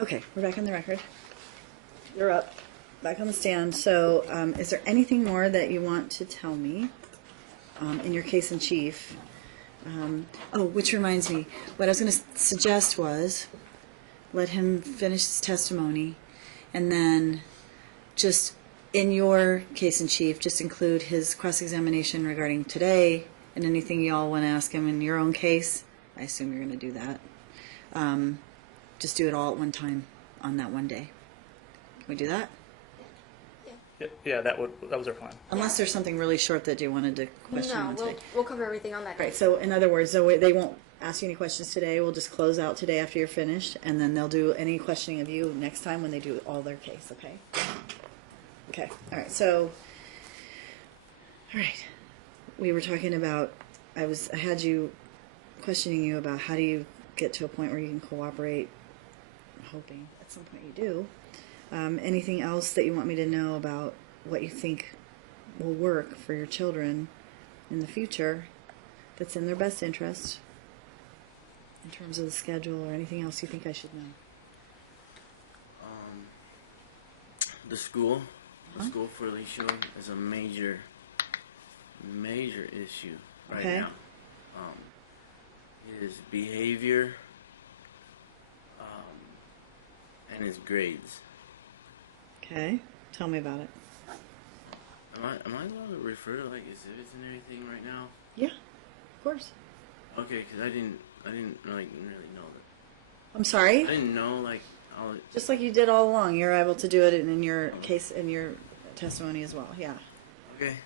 Okay, we're back on the record. You're up, back on the stand. So is there anything more that you want to tell me in your case in chief? Oh, which reminds me, what I was going to suggest was let him finish his testimony, and then just in your case in chief, just include his cross-examination regarding today and anything y'all want to ask him in your own case. I assume you're going to do that. Just do it all at one time on that one day. Can we do that? Yeah, that was our plan. Unless there's something really short that you wanted to question on No, today. we'll cover everything on that day. Right, so in other words, they won't ask you any questions today. We'll just close out today after you're finished, and then they'll do any questioning of you next time when they do all their case, okay? Okay, all right, so, all right. We were talking about, I had you questioning you about how do you get to a point where you can cooperate. I'm hoping at some point you do. Anything else that you want me to know about what you think will work for your children in the future that's in their best interest in terms of the schedule or anything else you think I should know? The school for Alicia is a major issue right now. His behavior and his grades. Okay, tell me about it. Am I allowed to refer to like exhibits and everything right now? Yeah, of course. Okay, because I didn't really know that. I'm sorry? I didn't know like all. Just like you did all along, you're able to do it in your case, in your testimony as well. Yeah. Okay.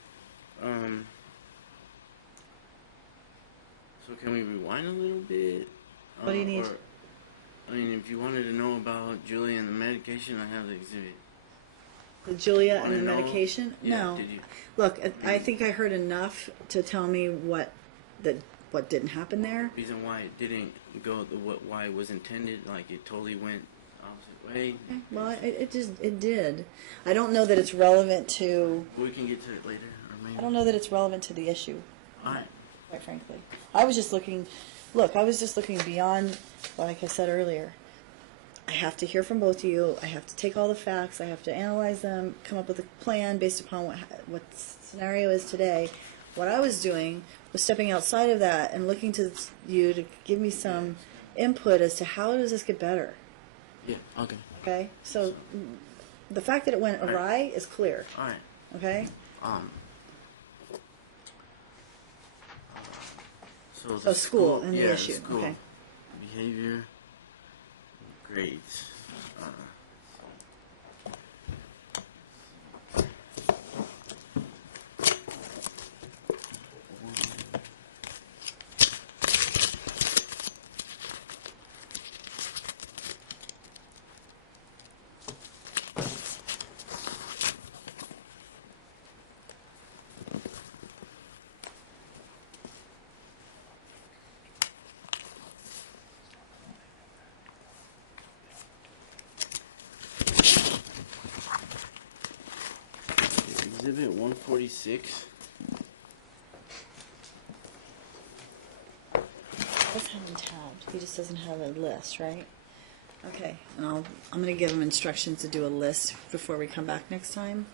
So can we rewind a little bit? What do you need? If you wanted to know about Julia and the medication, I have the exhibit. The Julia and the medication? Yeah, No. did you? Look, I think I heard enough to tell me what didn't happen there. Reason why it didn't go why it was intended, like it totally went opposite way. Okay. Well, it did. I don't know that it's relevant to. We can get to it later, or maybe. I don't know that it's relevant to the issue. All right. Quite frankly, I was just looking. Look, I was just looking beyond, like I said earlier. I have to hear from both of you. I have to take all the facts. I have to analyze them, come up with a plan based upon what the scenario is today. What I was doing was stepping outside of that and looking to you to give me some input as to how does this get better. Yeah. Okay. Okay. So the fact that it went awry is clear. All right. Okay. So school and the issue. School. Okay. Behavior. Grades. Exhibit 146. Let's have him tabbed. He just doesn't have a list, right? Okay, and I'm going to give him instructions to do a list before we come back next time.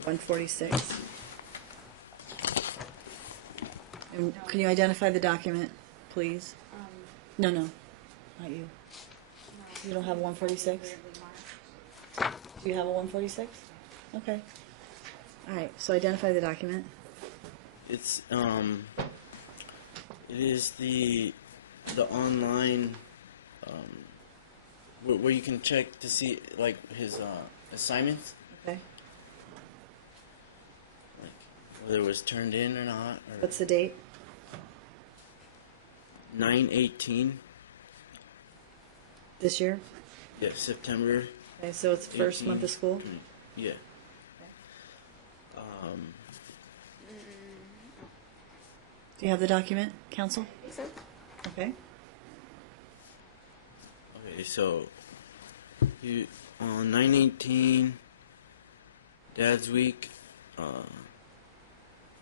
$146. And can you identify the document, please? No, not you. You don't have a 146? Do you have a 146? Okay. All right. So identify the document. It is the online where you can check to see like his assignments, Okay. like whether it was turned in or not. Or What's the date? 9/18. This year? Yeah, September. Okay. So it's the first 18. month of school. Yeah. Do you have the document, counsel? I think so. Okay. Okay, so you on 9/18, Dad's Week.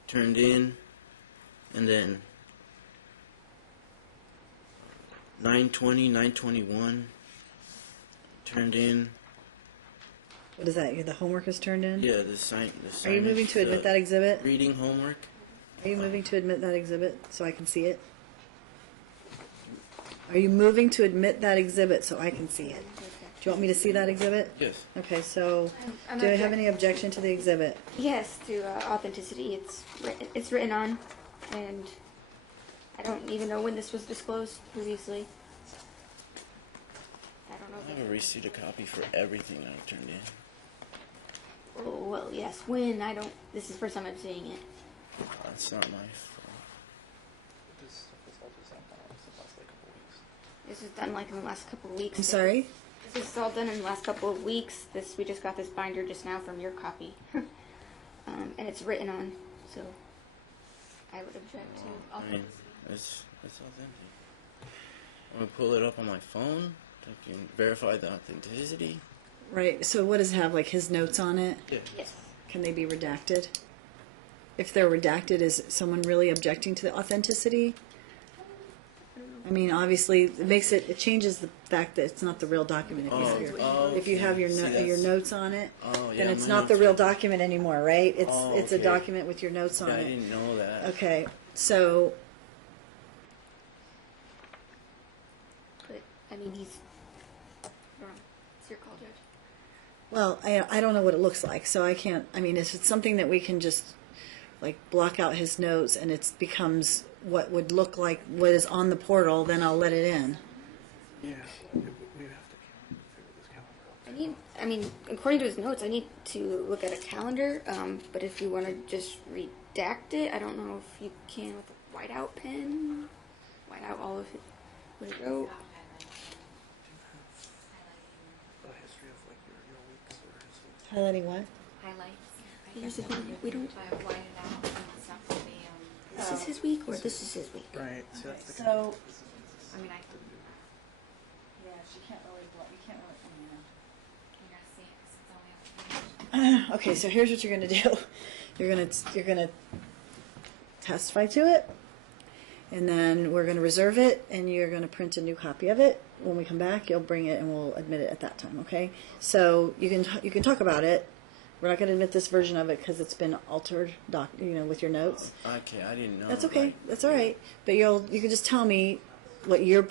turned in, and then 9:20, 9:21 turned in. What is that? The homework is turned in? Yeah, the sign. Are you moving to admit that exhibit? Reading homework. Are you moving to admit that exhibit so I can see it? Are you moving to admit that exhibit so I can see it? Do you want me to see that exhibit? Yes. Okay, so I'm do you have object- any objection to the exhibit? Yes, to authenticity. It's written on, and I don't even know when this was disclosed previously. I don't know. I have a receipt, a copy for everything I turned in. Oh, well, yes. When I don't. This is the first time I'm seeing it. That's not my fault. This stuff was all just done the last like couple weeks. This was done like in the last couple of weeks. I'm sorry? This is all done in the last couple of weeks. We just got this binder just now from your copy, and it's written on. So I would object to I mean, authenticity. it's authentic. I'm gonna pull it up on my phone. I can verify the authenticity. Right, so what does it have, like his notes on it? Yeah. Yes. Can they be redacted? If they're redacted, is someone really objecting to the authenticity? I mean, obviously, it changes the fact that it's not the real document. If you have your your notes on it, Oh, yeah, then it's my not the notes real are- document anymore, right? It's Oh, it's a okay. document with your notes on Yeah, I it. didn't know that. Okay, so But I mean, he's. I don't know. It's your call, Judge. well, I don't know what it looks like, so I can't. I mean, if it's something that we can just like block out his notes and it becomes what would look like what is on the portal, then I'll let it in. Yeah, we have to figure this calendar out. I mean, according to his notes, I need to look at a calendar. But if you want to just redact it, I don't know if you can with a whiteout pen. White out all of it, what he wrote. A history of like your weeks or his weeks. Highlighting what? Highlights. Here's the thing, we don't. I whited out. It's not for the, This is his week, or this is his week. Right. See, that's the So I mean, yeah, she can't really. You can't really. you gotta see it 'cause it's only up to Okay, so here's what you're going to do. You're going to testify to it, and then we're going to reserve it, and you're going to print a new copy of it. When we come back, you'll bring it, and we'll admit it at that time. Okay? So you can talk about it. We're not going to admit this version of it because it's been altered, with your notes. Okay, I didn't know. That's okay. like- That's all right. But you can just tell me what your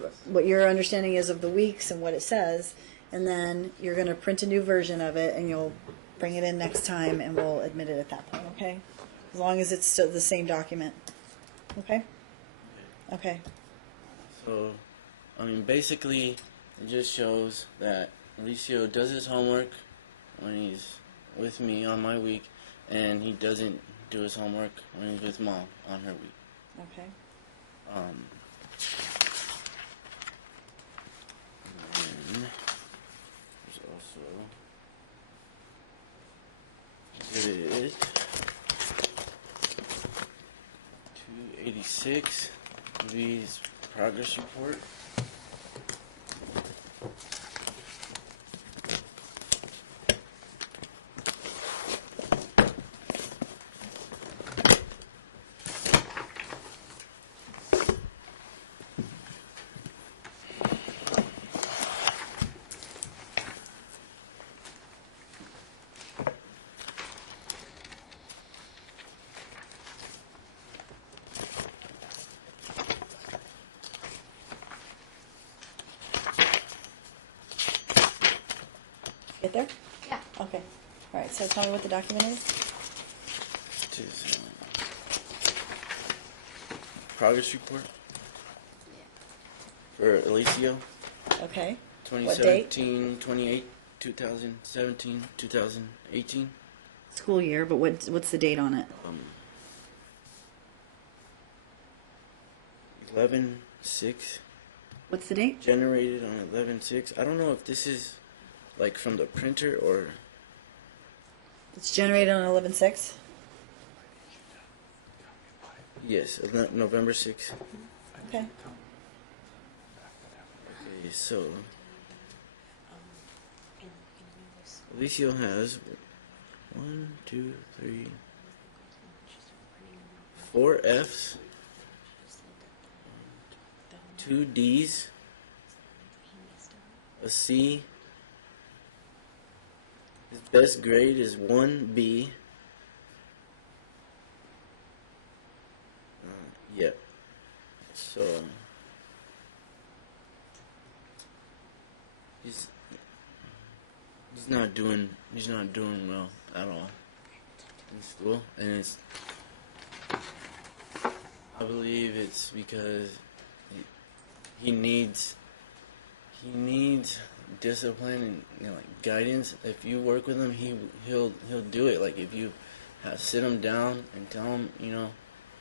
understanding is of the weeks and what it says, and then you're going to print a new version of it, and you'll bring it in next time, and we'll admit it at that point. Okay? As long as it's still the same document. Okay? Okay. So, I mean, basically, it just shows that Alicio does his homework when he's with me on my week, and he doesn't do his homework when he's with Mom on her week. Okay. And there's also exhibit 286, V's progress report. Get there? Yeah. Okay. All right. So tell me what the document is. It is, progress report for Alicio. Okay. What date? 2017, 28, 2017, 2018. School year, but what's the date on it? 11/6. What's the date? Generated on 11/6. I don't know if this is like from the printer or It's generated on 11/6. yes, November 6th. Okay. Okay, so Alicio has 1, 2, 3, 4 F's, 2 D's, a C. His best grade is 1B. Yep. So he's not doing well at all in school, and I believe it's because he needs discipline and like guidance. If you work with him, he'll do it. Like if you sit him down and tell him, he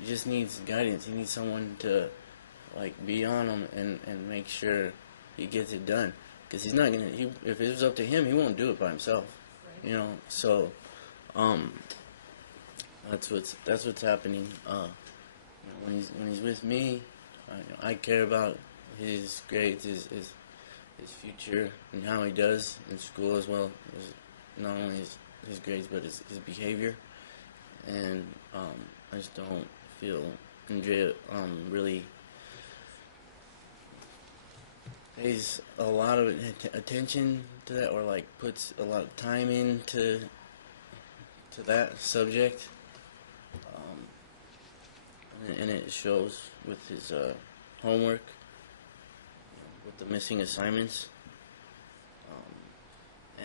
just needs guidance. He needs someone to like be on him and make sure he gets it done. Because he's not gonna. If it was up to him, he won't do it by himself. So that's what's happening. When he's with me, I care about his grades, his future, and how he does in school as well as not only his grades but his behavior. And I just don't feel Andrea really pays a lot of attention to that, or like puts a lot of time into that subject, and it shows with his homework, with the missing assignments,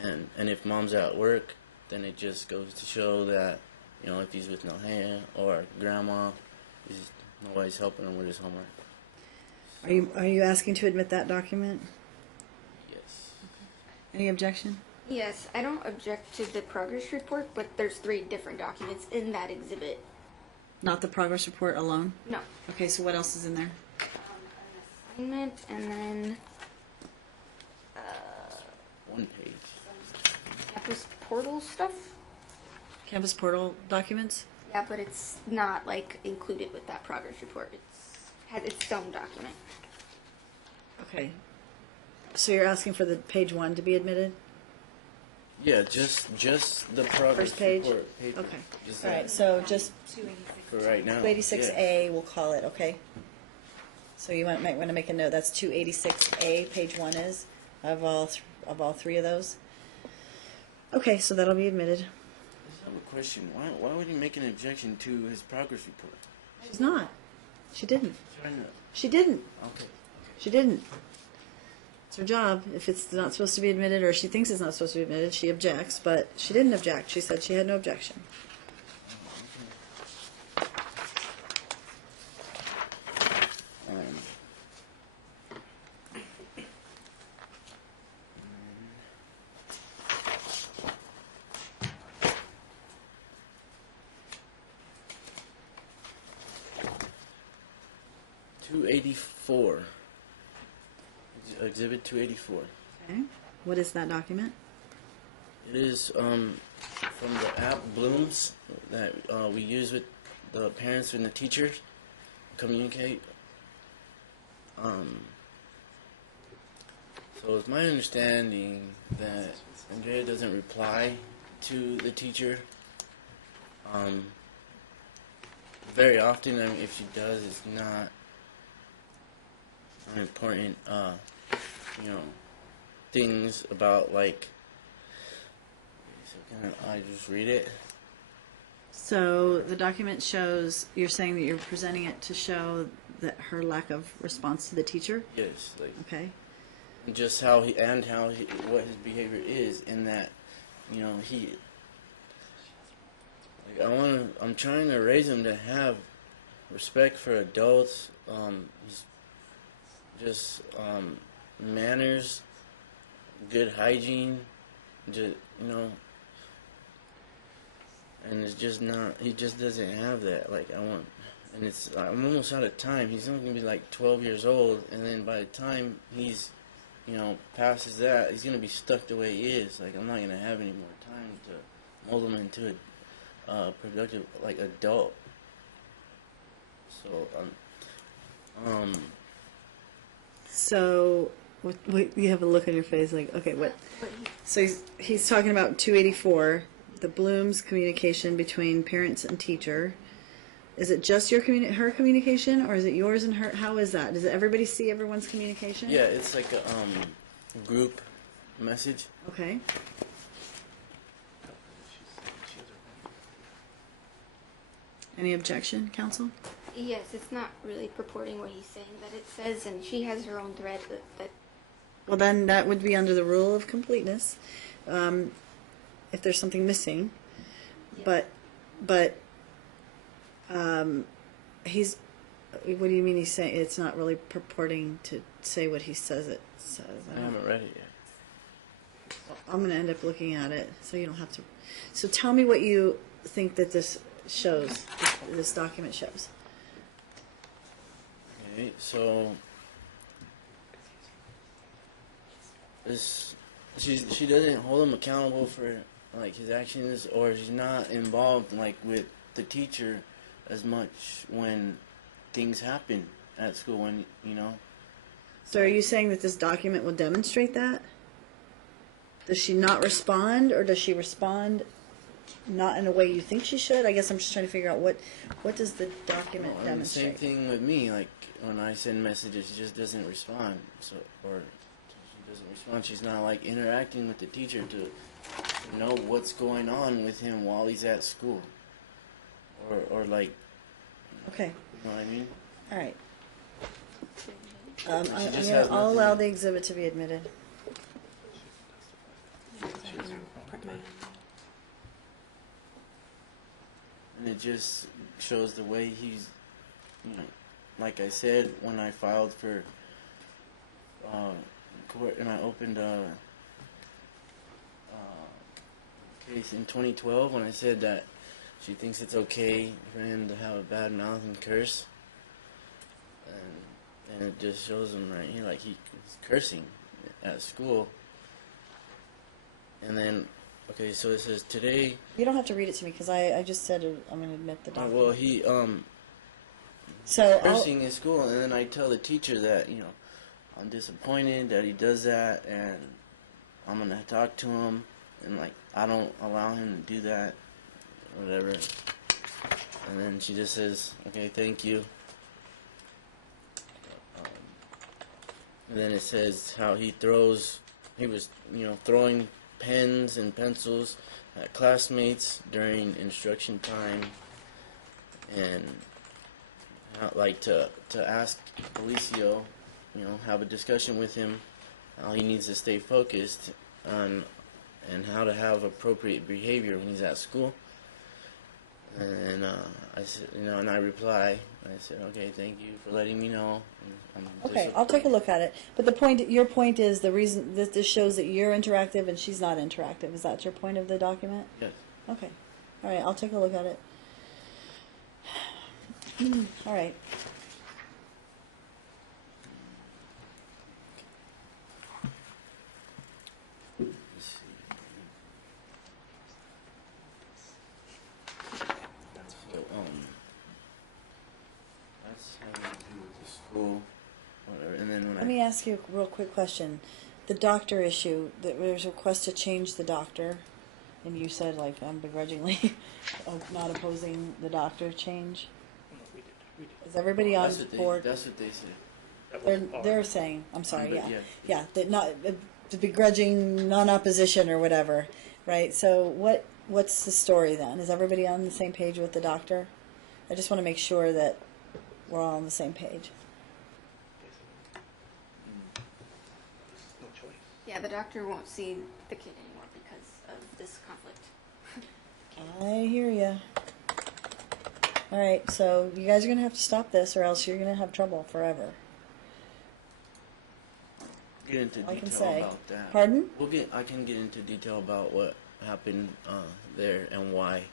and if mom's at work, then it just goes to show that if he's with Nahea or grandma, nobody's helping him with his homework. Are you asking to admit that document? Yes. Any objection? Yes, I don't object to the progress report, but there's 3 different documents in that exhibit. Not the progress report alone? No. Okay, so what else is in there? An assignment, and then 1 page. campus portal stuff. Campus portal documents? Yeah, but it's not like included with that progress report. It has its own document. Okay. So you're asking for the page 1 to be admitted? Yeah, just the progress First page? report paper. Okay. Just All that right, so just for right now. 286A, we'll call it, okay? So you might want to make a note. That's 286A, page 1 is, of all 3 of those. Okay, so that'll be admitted. I have a question. Why would he make an objection to his progress report? She's not. She didn't. Trying to. She didn't. Okay. She didn't. It's her job. If it's not supposed to be admitted, or she thinks it's not supposed to be admitted, she objects. But she didn't object. She said she had no objection. Um, 284. Exhibit 284. Okay. What is that document? It is from the app Blooms that we use with the parents and the teachers communicate. So it's my understanding that Andrea doesn't reply to the teacher. Very often, I mean, if she does, it's not important, things about like. So I just read it. So the document shows, you're saying that you're presenting it to show that her lack of response to the teacher? Yes, like Okay. just what his behavior is, in that, he. Like I'm trying to raise him to have respect for adults. Just manners, good hygiene, just and it's just not. He just doesn't have that. Like I'm almost out of time. He's only gonna be like 12 years old, and then by the time he's, passes that, he's gonna be stuck the way he is. Like I'm not gonna have any more time to mold him into a productive like adult. So So, you have a look on your face like, okay, what? So he's talking about 284, the Bloom's communication between parents and teacher. Is it just your her communication, or is it yours and her? How is that? Does everybody see everyone's communication? Yeah, it's like a group message. Okay. Any objection, counsel? Yes, it's not really purporting what he's saying that it says, and she has her own thread that Well, then that would be under the rule of completeness, if there's something missing. Yeah. But he's. What do you mean he's saying it's not really purporting to say what he says it says? I haven't read it yet. I'm going to end up looking at it, so you don't have to. So tell me what you think that this shows. This document shows. Okay, so this she doesn't hold him accountable for like his actions, or she's not involved like with the teacher as much when things happen at school, when you know. So are you saying that this document will demonstrate that? Does she not respond, or does she respond not in a way you think she should? I guess I'm just trying to figure out what does the document Well, and the same demonstrate? thing with me. Like when I send messages, she just doesn't respond. So, or she doesn't respond. She's not like interacting with the teacher to know what's going on with him while he's at school. Or like, Okay, you know what I mean? all right. She just has I'll nothing. allow the exhibit to be admitted. And it just shows the way he's, you know, like I said, when I filed for court and I opened a case in 2012, when I said that she thinks it's okay for him to have a bad mouth and curse, and it just shows him right here, like he's cursing at school. And then, okay, so it says today. You don't have to read it to me because I just said I'm going to admit the document. Well, he So I'll, cursing in school, and then I tell the teacher that, you know, I'm disappointed that he does that, and I'm gonna talk to him, and like I don't allow him to do that, or whatever. And then she just says, "Okay, thank you." And then it says how he was, you know, throwing pens and pencils at classmates during instruction time, and like to ask Alicio, you know, have a discussion with him how he needs to stay focused on and how to have appropriate behavior when he's at school. And I said, you know, and I reply, I said, okay, thank you for letting me know. okay, I'll take a look at it. But your point is the reason that this shows that you're interactive and she's not interactive. Is that your point of the document? Yes. Okay. All right, I'll take a look at it. All right. Let's see. So, that's having to do with the school, whatever. And then when Let me ask you a real quick question. The doctor issue, there's a request to change the doctor, and you said, like, I'm begrudgingly not opposing the doctor change. No, we did. Is everybody on that's what board? That's what they said. That was They're our- saying, I'm sorry, But, yeah. yeah. Yeah, that not, the begrudging non-opposition or whatever, right? So what's the story then? Is everybody on the same page with the doctor? I just want to make sure that we're all on the same page. no choice. yeah, the doctor won't see the kid anymore because of this conflict. I hear you. All right, so you guys are going to have to stop this or else you're going to have trouble forever. Get into I can detail say. about that. Pardon? I can get into detail about what happened there and why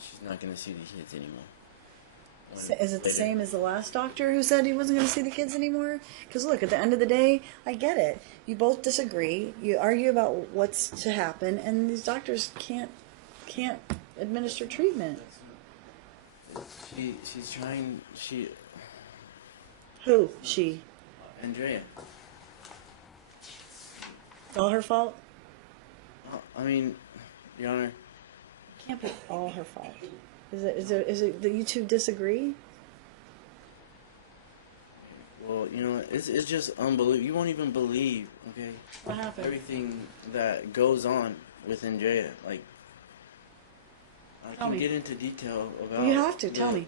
she's not going to see the kids anymore. Is it the Later. same as the last doctor who said he wasn't going to see the kids anymore? Because look, at the end of the day, I get it. You both disagree. You argue about what's to happen, and these doctors can't administer treatment. She's trying. Who? She. Andrea. It's all her fault? I mean, Your Honor. Can't be all her fault. Is it that you two disagree? Well, you know, it's just unbelievable. You won't even believe, okay, What happened? everything that goes on with Andrea. Like, I Tell can me. get into detail about. You have to tell me.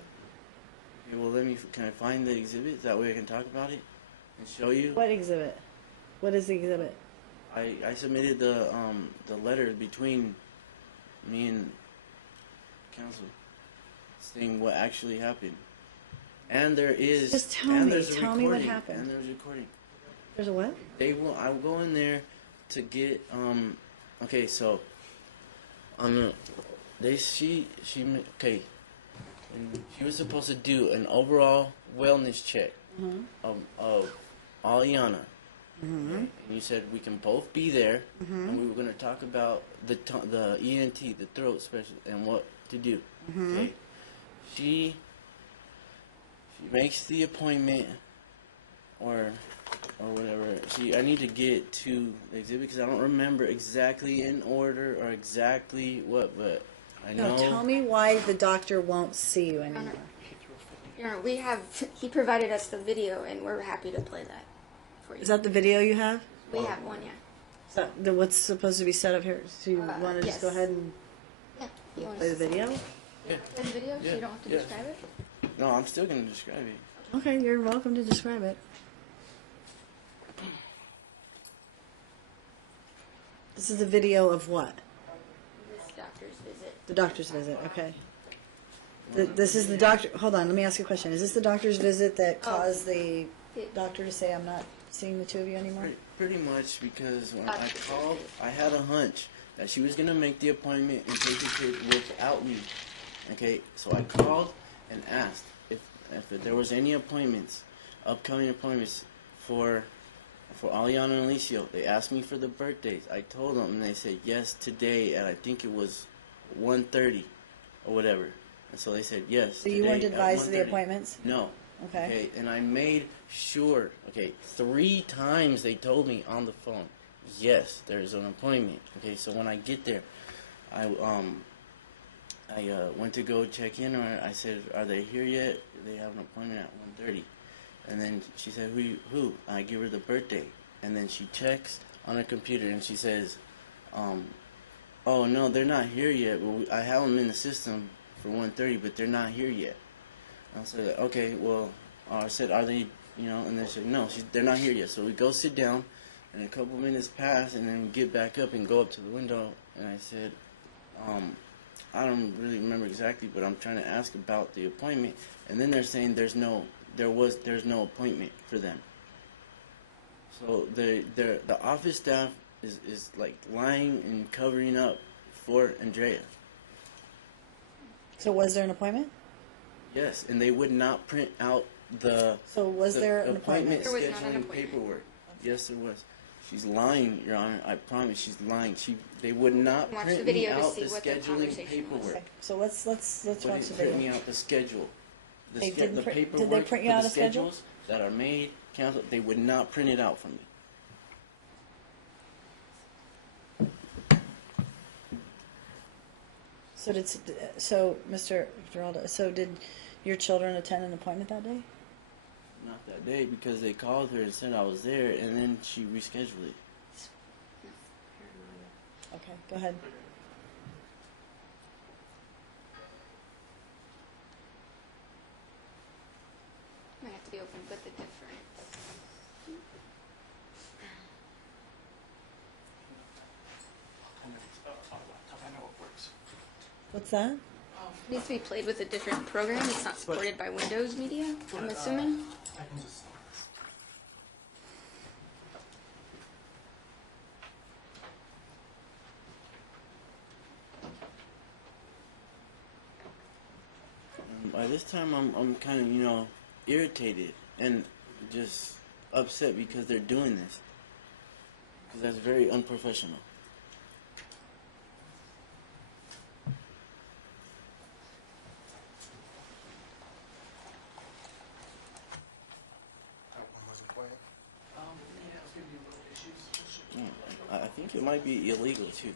Okay, well, can I find the exhibit? That way I can talk about it and show you. What exhibit? What is the exhibit? I submitted the letter between me and counsel, saying what actually happened. And there is. Just tell and me. There's a Tell me what recording, happened. And there's a recording. There's a what? I will go in there to get okay, so okay, and she was supposed to do an overall wellness check of Aliana. And you said we can both be there, and we were going to talk about the ENT, the throat specialist, and what to do. Okay, she makes the appointment, or whatever. I need to get to the exhibit because I don't remember exactly in order or exactly what, but I know. No, tell me why the doctor won't see you anymore. Your Honor, he provided us the video, and we're happy to play that for you. Is that the video you have? We have one, yeah. Is that what's supposed to be set up here? So you want to just yes. go ahead and Yeah. You want play the video? play the video so you don't have to describe it? No, I'm still going to describe it. Okay, you're welcome to describe it. This is a video of what? This doctor's visit. The doctor's visit, okay. This is the doctor. Hold on, let me ask you a question. Is this the doctor's visit that caused the doctor to say, I'm not seeing the two of you anymore? Pretty much, because when I called, I had a hunch that she was going to make the appointment and take the kid without me. Okay, so I called and asked if there was any appointments, upcoming appointments for Aliana and Alicio. They asked me for the birthdays. I told them, and they said yes today, and I think it was 1:30 or whatever. And so they said yes. So you weren't advised of the appointments? No. Okay. And I made sure. 3 times they told me on the phone, yes, there's an appointment. Okay, so when I get there, I went to go check in, or I said, are they here yet? They have an appointment at 1:30. And then she said, who? I give her the birthday. And then she checks on her computer and she says, oh no, they're not here yet. Well, I have them in the system for 1:30, but they're not here yet. And I said, okay, well, I said, are they, and they said, no, they're not here yet. So we go sit down, and a couple minutes pass, and then we get back up and go up to the window, and I said, I don't really remember exactly, but I'm trying to ask about the appointment, and then they're saying there's no appointment for them. So the office staff is like lying and covering up for Andrea. So was there an appointment? Yes, and they would not print out the So was there an appointment? There was not an scheduling appointment. paperwork. Yes, there was. She's lying, Your Honor. I promise she's lying. They would not Watch the print me video to out see the what their scheduling conversation was. paperwork. Okay. So let's watch Wouldn't the print me video. out the schedule. They didn't The print- did they paperwork print you for out the a schedule? schedules that are made, counsel, they would not print it out for me. So Mr. Geraldo, so did your children attend an appointment that day? Not that day, because they called her and said I was there, and then she rescheduled it. Okay, go ahead. Might have to be open with the difference. I know it works. What's that? It needs to be played with a different program. It's not supported by Windows Media, I'm assuming. I can just. By this time, I'm kind of, irritated and just upset because they're doing this. Because that's very unprofessional. That one wasn't playing. Yeah, it's gonna be little issues. I think it might be illegal too.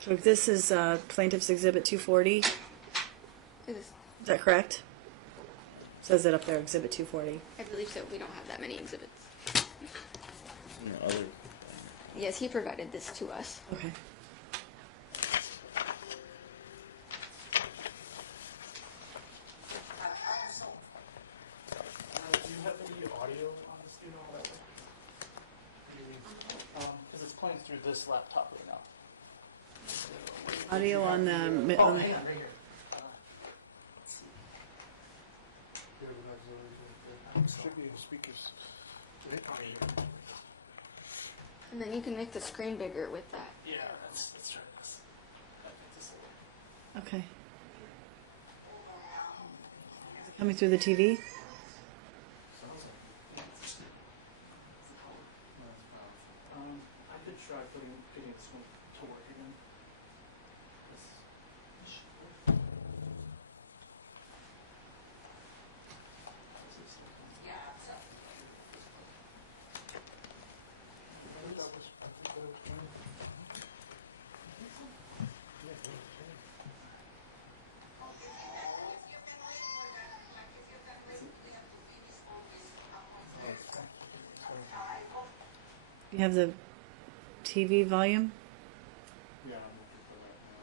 So this is Plaintiff's Exhibit 240. Is Is that correct? Says it up there, Exhibit 240. I believe so. We don't have that many exhibits. And the other. Yes, he provided this to us. Okay. Do you have any audio on the student all that way? Because it's playing through this laptop right now. Audio on the. Oh, On the hang on, right here. Should be in speakers. Right here. And then you can make the screen bigger with that. Yeah, let's try this. I think this will work. Okay. Is it coming through the TV? I could try getting this one to work again. You have the TV volume? Yeah, I'm looking for that now.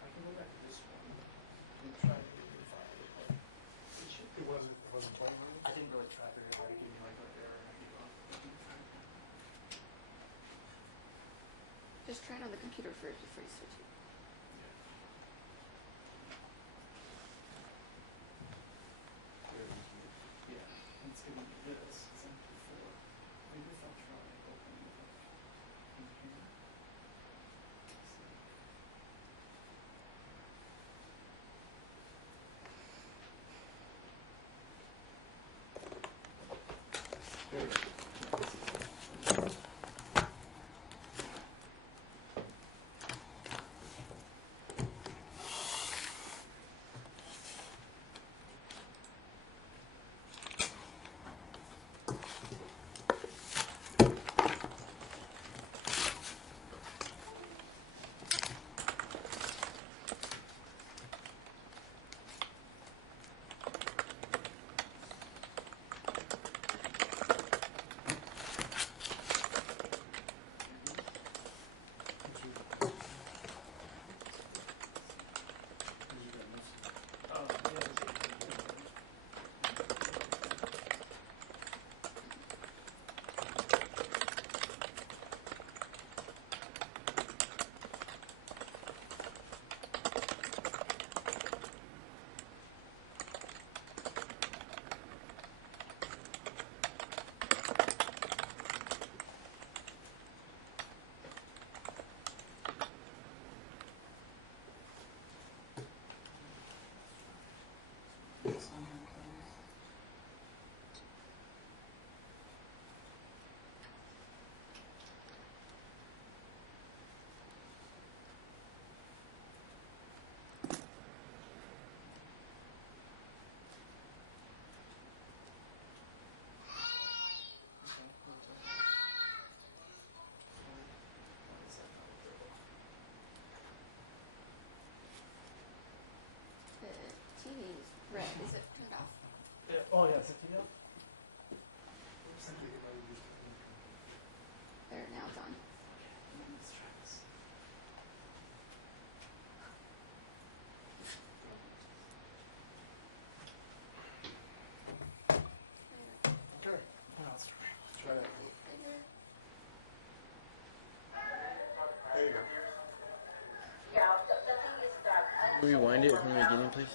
I can go back to this one and try to get the file. It wasn't playing on it? I didn't really try very hard to give me like an error. Just try it on the computer first before you switch it. Yeah, it's giving me this. It's in before. Maybe if I'll try opening it up in here. Let's see. There we go. The TV is red. Is it turned off? Yeah. Oh, yeah, is it TV? There, now it's on. Let's try this. Okay. Now let's try that. There you go. Rewind it from the beginning, please.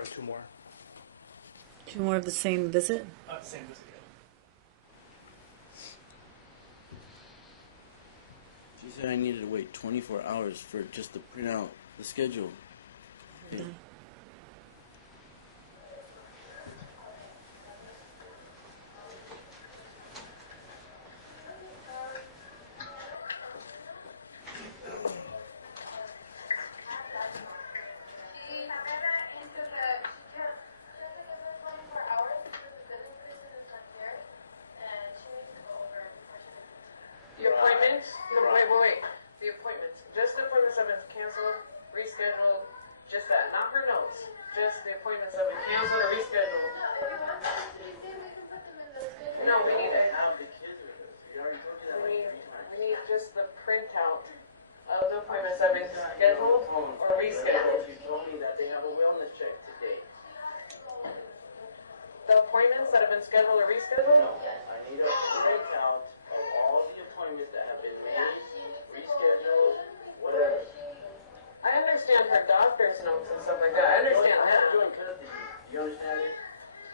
there are two more. 2 more of the same visit? Same visit. She said I needed to wait 24 hours for just to print out the schedule. Okay. The appointments? No, wait. The appointments. Just the appointments have been canceled, rescheduled, just that. Not her notes. Just the appointments have been canceled or rescheduled. No, we need it. We need just the printout of the appointments that have been scheduled or rescheduled. She told me that they have a wellness check today. The appointments that have been scheduled or rescheduled? No, I need a printout of all the appointments that have been made, rescheduled, whatever. I understand her doctor's notes and stuff like that. I understand I'm that. doing custody. Do you understand me?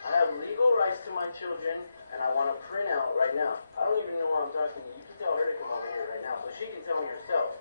I have legal rights to my children, and I want a printout right now. I don't even know why I'm talking to you. You can tell her to come over here right now, but she can tell me herself.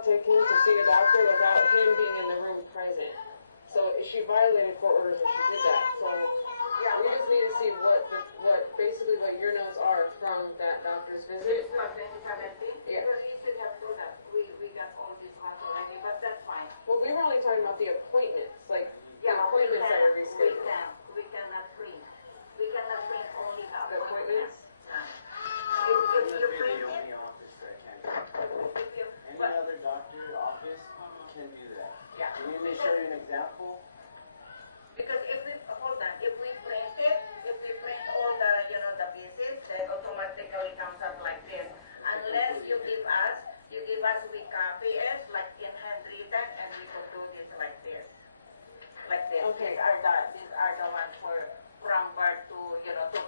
Taking to see a doctor without him being in the room present. So she violated court orders when she did that. So we just need to see what basically what your notes are from that doctor's visit. Yeah. So he should have told us. We got all these ones already, but that's fine. Well, we were only talking about the appointments, like Yeah, the appointments that are rescheduled. we cannot print. We cannot print only the The appointments. If you print it, Any other doctor office can do that. Yeah. Can you show you an example? because if we hold on, if we print it, if we print all the the visits, then automatically comes up like this. Unless you give us, we copy it like in handwritten, and we could do this like this. Like this. Okay. These are the ones from birth to 2012,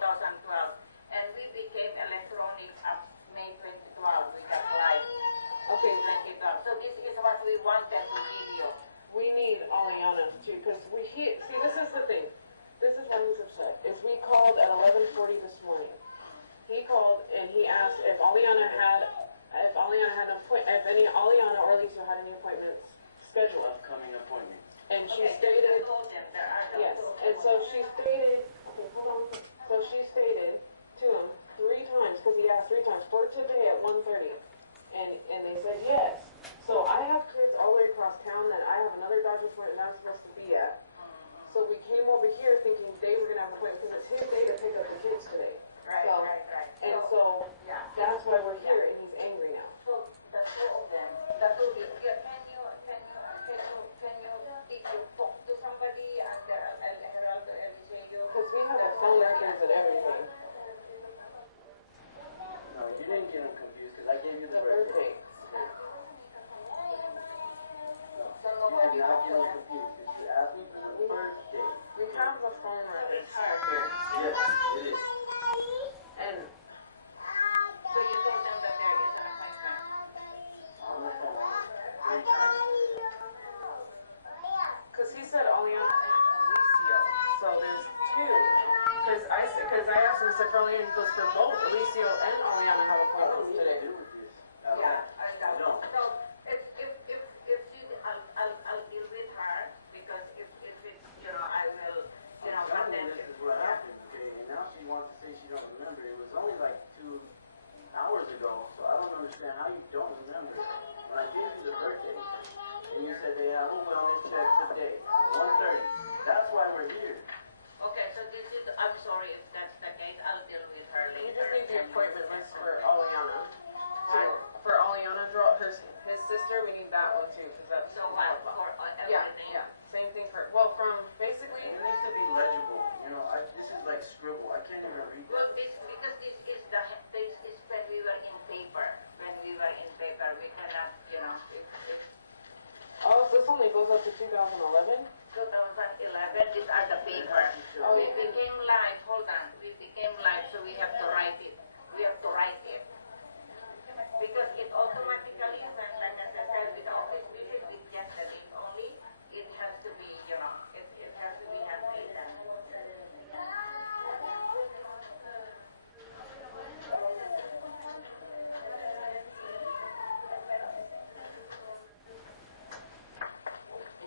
and we became electronic up May 2012. We got live. Okay. 2012. So this is what we wanted to give you. We need Aliana too, because see, this is the thing. This is why he's upset. Is we called at 11:40 this morning. He called and he asked if Aliana had an appointment, if any Aliana or Lisa had any appointments scheduled. Upcoming appointment. And she Okay, stated, I told them there are yes. And so she stated, okay, hold on. So she stated to him 3 times, because 1:30, and they said yes. So I have kids all the way across town that I have another doctor's appointment that I'm supposed to be at. So we came over here thinking they were gonna have an appointment because it's his day to pick up the kids today. Right, So, right, right. And so Yeah. that's why we're here, and he's angry now. So the two of them, did you talk to somebody at the Geraldo Eliseo? Because we have the phone records and everything. No, you didn't get them confused because I gave you The the birth birthday. dates. So You nobody did not talked get to them them? confused. You asked me for the birthday. We have the phone records here. Yes, it is. And So you told them that there is an appointment? On the phone. 3 times. because he said Oleana and Alicio, so there's two. Because I asked him, I said for Oleana, he goes for both. Alicio and Oleana have I don't appointments need to today. do with this. At Yeah, all. I know. No. So if you, I'll deal with her because if it's, I will, I'm but telling then. you, this is what happened, okay? And now she wants to say she don't remember. It was only like 2 hours ago, so I don't understand how you don't remember. When I gave you the birthday, and you said they have a wellness check today, 1:30. That's why we're here. Okay, so this is, I'm sorry if that's the case, I'll deal with her later. You just need the appointment list for Oleana. For Oleana, his sister, we need that one too, because that's. So what, for Yeah, everything? yeah. Same thing from basically. It needs to be legible. This is like scribble. I can't even read Well, that. because this is when we were in paper. When we were in paper, we cannot, it's Oh, so this only goes up to 2011? 2011, these are the paper. Oh, We became live, hold on, we became live, so we have to write it. We have to write it. Because it automatically, when like I said, with the office visit, with just the date only, it has to be, it has to be handwritten.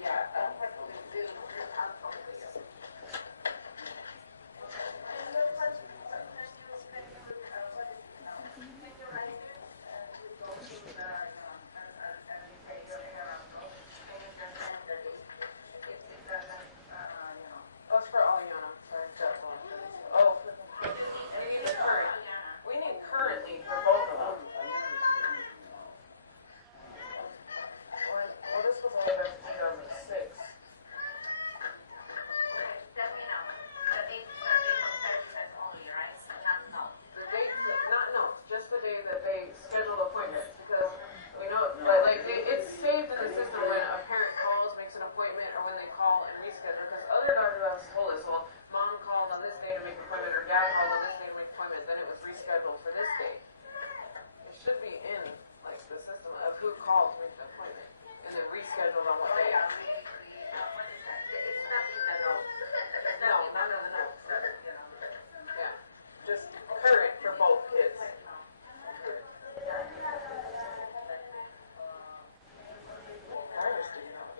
Yeah, I'll have to do this out of you. That's for Oleana. Sorry, that's all. Oh, we need current. We need currently for both of them. What is supposed to be back to 2006? Tell me now, the date of services only, right? Not now. The date, just the day that they scheduled appointments, because we know, like, it's saved in the system when a parent calls, makes an appointment, or when they call and reschedule, because other doctors have told us, well, mom called on this day to make an appointment, or dad called on this day to make an appointment, then it was rescheduled for this day. It should be in, like, the system of who called to make the appointment, and then rescheduled on what day. What is that? It's not in the notes. It's No, not none in of the the notes. notes. Yeah, just current for both kids. Driver's do not.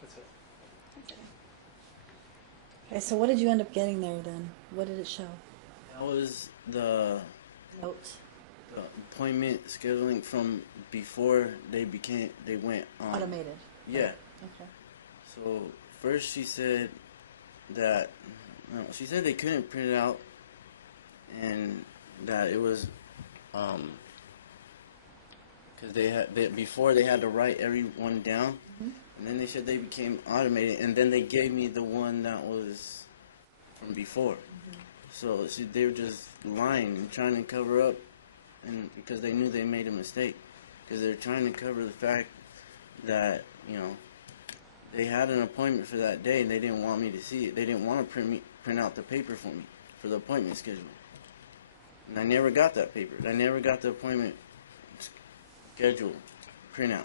That's it. Okay, so what did you end up getting there then? What did it show? That was the Notes. appointment scheduling from before they went on. Automated. Yeah. Okay. So first she said that she said they couldn't print it out, and that it was because before they had to write everyone down, and then they said they became automated, and then they gave me the one that was from before. So they were just lying and trying to cover up, and because they knew they made a mistake, because they're trying to cover the fact that, you know, they had an appointment for that day and they didn't want me to see it. They didn't want to print out the paper for me for the appointment schedule. And I never got that paper. I never got the appointment schedule printout.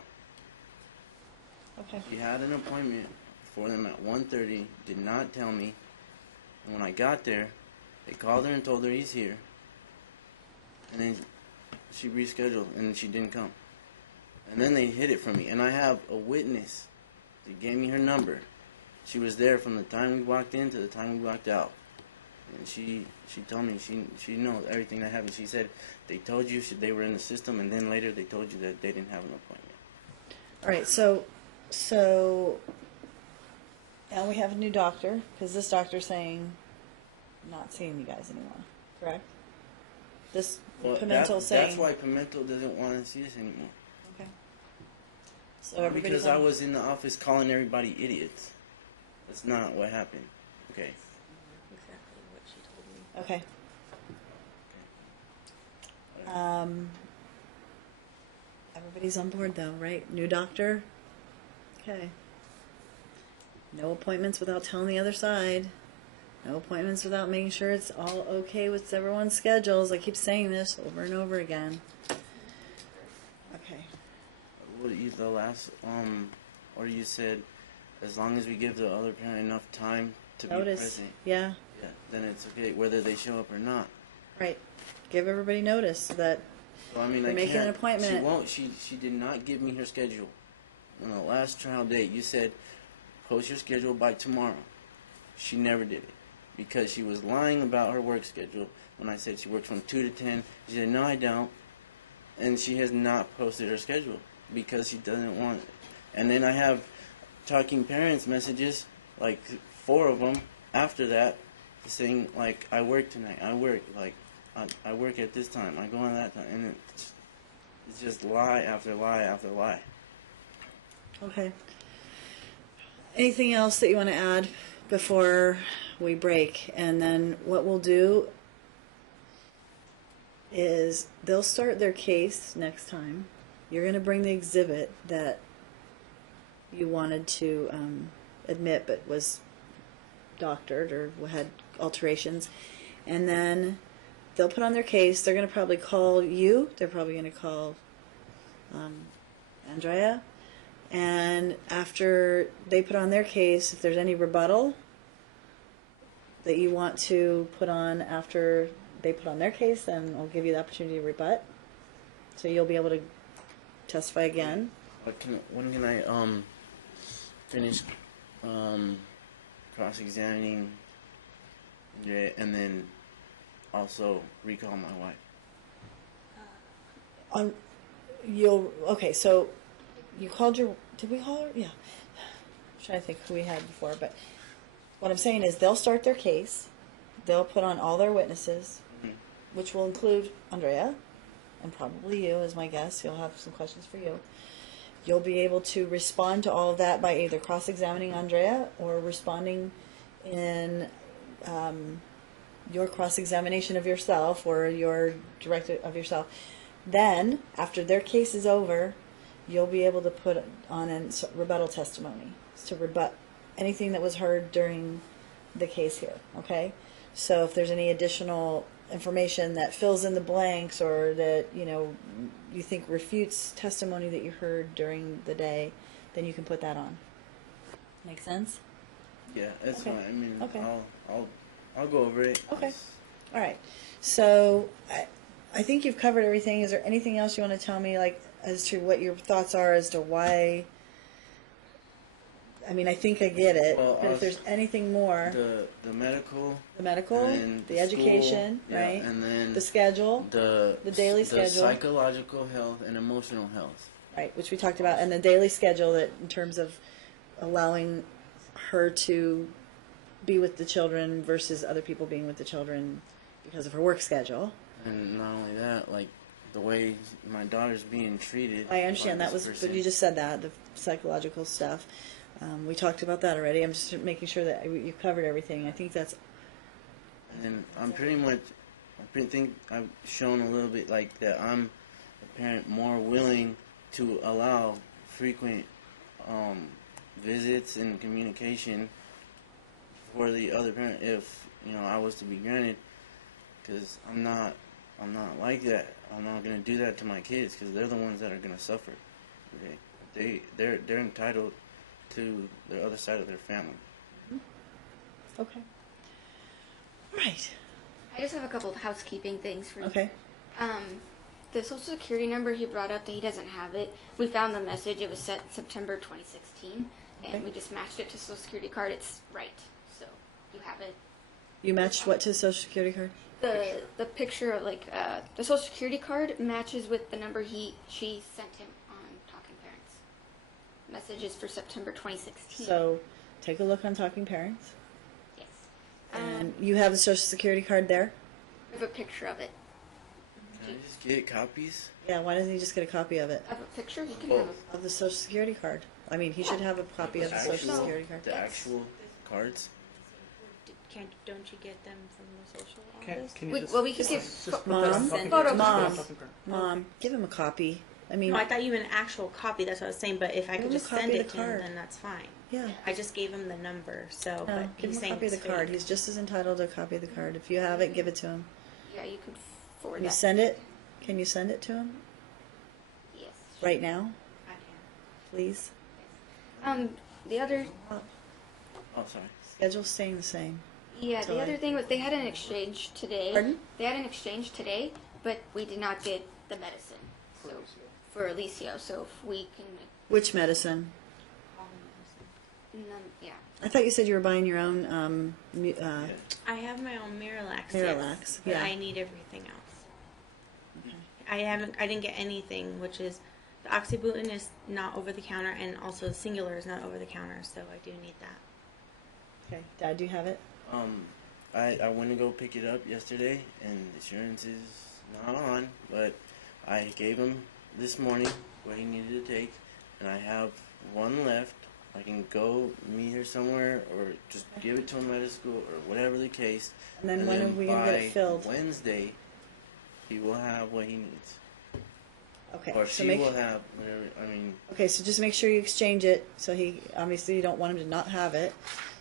Okay. She had an appointment for them at 1:30, did not tell me. And when I got there, they called her and told her he's here. And then she rescheduled and she didn't come. And then they hid it from me. And I have a witness. They gave me her number. She was there from the time we walked in to the time we walked out. And she told me she knows everything that happened. She said they told you they were in the system, and then later they told you that they didn't have an appointment. All right, so now we have a new doctor, because this doctor's saying not seeing you guys anymore, correct? This Pimentel saying... That's why Pimentel doesn't want to see us anymore. Okay. So everybody's because I was in the office calling everybody idiots. That's not what happened. Okay. Exactly what she told me. Okay. Everybody's on board though, right? New doctor? Okay. No appointments without telling the other side. No appointments without making sure it's all okay with everyone's schedules. I keep saying this over and over again. Okay. The last, or you said, as long as we give the other parent enough time to be present. Yeah. Yeah, then it's okay, whether they show up or not. Right. Give everybody notice that So, I mean, you're making an appointment. She won't. She did not give me her schedule. On the last trial date, you said, post your schedule by tomorrow. She never did it. Because she was lying about her work schedule. When I said she worked from 2 to 10, she said, no, I don't. And she has not posted her schedule because she doesn't want it. And then I have talking parents messages, like 4 of them after that, saying, like, I work tonight, I work, like, I work at this time, I go on that time. And it's just lie after lie after lie. Okay. Anything else that you want to add before we break? And then what we'll do is they'll start their case next time. You're going to bring the exhibit that you wanted to admit but was doctored or had alterations. And then they'll put on their case. They're going to probably call you. They're probably going to call Andrea. And after they put on their case, if there's any rebuttal that you want to put on after they put on their case, then I'll give you the opportunity to rebut. So you'll be able to testify again. When can I finish cross-examining and then also recall my wife? Okay, so you called your... Did we call her? Yeah. I'm trying to think who we had before, but what I'm saying is they'll start their case. They'll put on all their witnesses, which will include Andrea and probably you as my guest. You'll have some questions for you. You'll be able to respond to all of that by either cross-examining Andrea or responding in your cross-examination of yourself or your direct of yourself. Then, after their case is over, you'll be able to put on a rebuttal testimony to rebut anything that was heard during the case here, okay? So if there's any additional information that fills in the blanks or that, you think refutes testimony that you heard during the day, then you can put that on. Make sense? Yeah, that's Okay. fine. I mean, Okay. I'll go over it. Okay. All right. So I think you've covered everything. Is there anything else you want to tell me, like, as to what your thoughts are as to why? I mean, I think I get it. Well, but if there's anything more, the medical, the the education, school, right? Yeah, and then the schedule, the daily schedule, psychological health and emotional health, right? Which we talked about, and the daily schedule that in terms of allowing her to be with the children versus other people being with the children because of her work schedule. and not only that, like the way my daughter's being treated. I understand by that this was, person. but you just said that, the psychological stuff. We talked about that already. I'm just making sure that you covered everything. I think that's And I'm pretty much, think I've shown a little bit like that I'm a parent more willing to allow frequent visits and communication for the other parent if, I was to be granted, because I'm not like that. I'm not going to do that to my kids because they're the ones that are going to suffer. Okay? They're entitled to the other side of their family. Okay. All right. I just have a couple of housekeeping things for you. Okay. The social security number he brought up that he doesn't have it. We found the message. It was set September 2016, and Okay. we just matched it to social security card. It's right, so you have it. You matched what to the Social Security card? The picture of the social security card matches with the number she sent him on Talking Parents. Message is for September 2016. So take a look on Talking Parents. Yes. And you have the Social Security card there? I have a picture of it. Can I just get copies? Yeah, why doesn't he just get a copy of it? I have a picture. You can have a Of the Social Security card. I mean, he should have a copy of the Social Security card. The actual cards? Don't you get them from the social office? Can you just, we could give just put Mom, that on talking photos. card? Mom. Just put it on talking card. Mom, give him a copy. I mean, No, I thought you meant an actual copy. That's what I was saying. But if I Give could him a just copy send of it the to him, card. then that's fine. yeah. I just gave him the number, so No, but give he's him a saying copy of the it's card. fake. He's just as entitled to a copy of the card. If you have it, give it to him. Yeah, you could forward Can you that. send it? Can you send it to him Yes. right now, I can. please? The other Oh, sorry. Schedule's staying the same. the Sorry. other thing was they had an exchange today. Pardon? They had an exchange today, but we did not get the medicine. So for Alicio, so if we can, Which medicine? yeah. I thought you said you were buying your own I have my own Miralax. Miralax, Yes, but yeah. I need everything else. I didn't get anything, which is the oxybutynin is not over the counter, and also the singular is not over the counter, so I do need that. Okay, Dad, do you have it? I went to go pick it up yesterday, and the insurance is not on, but I gave him this morning what he needed to take, and I have one left. I can go meet her somewhere, or just give it to him at his school, or whatever the case. And then when are we going to get it filled? Wednesday, he will have what he needs. Okay, Or so she make will have whatever, okay. So just make sure you exchange it. So he obviously you don't want him to not have it.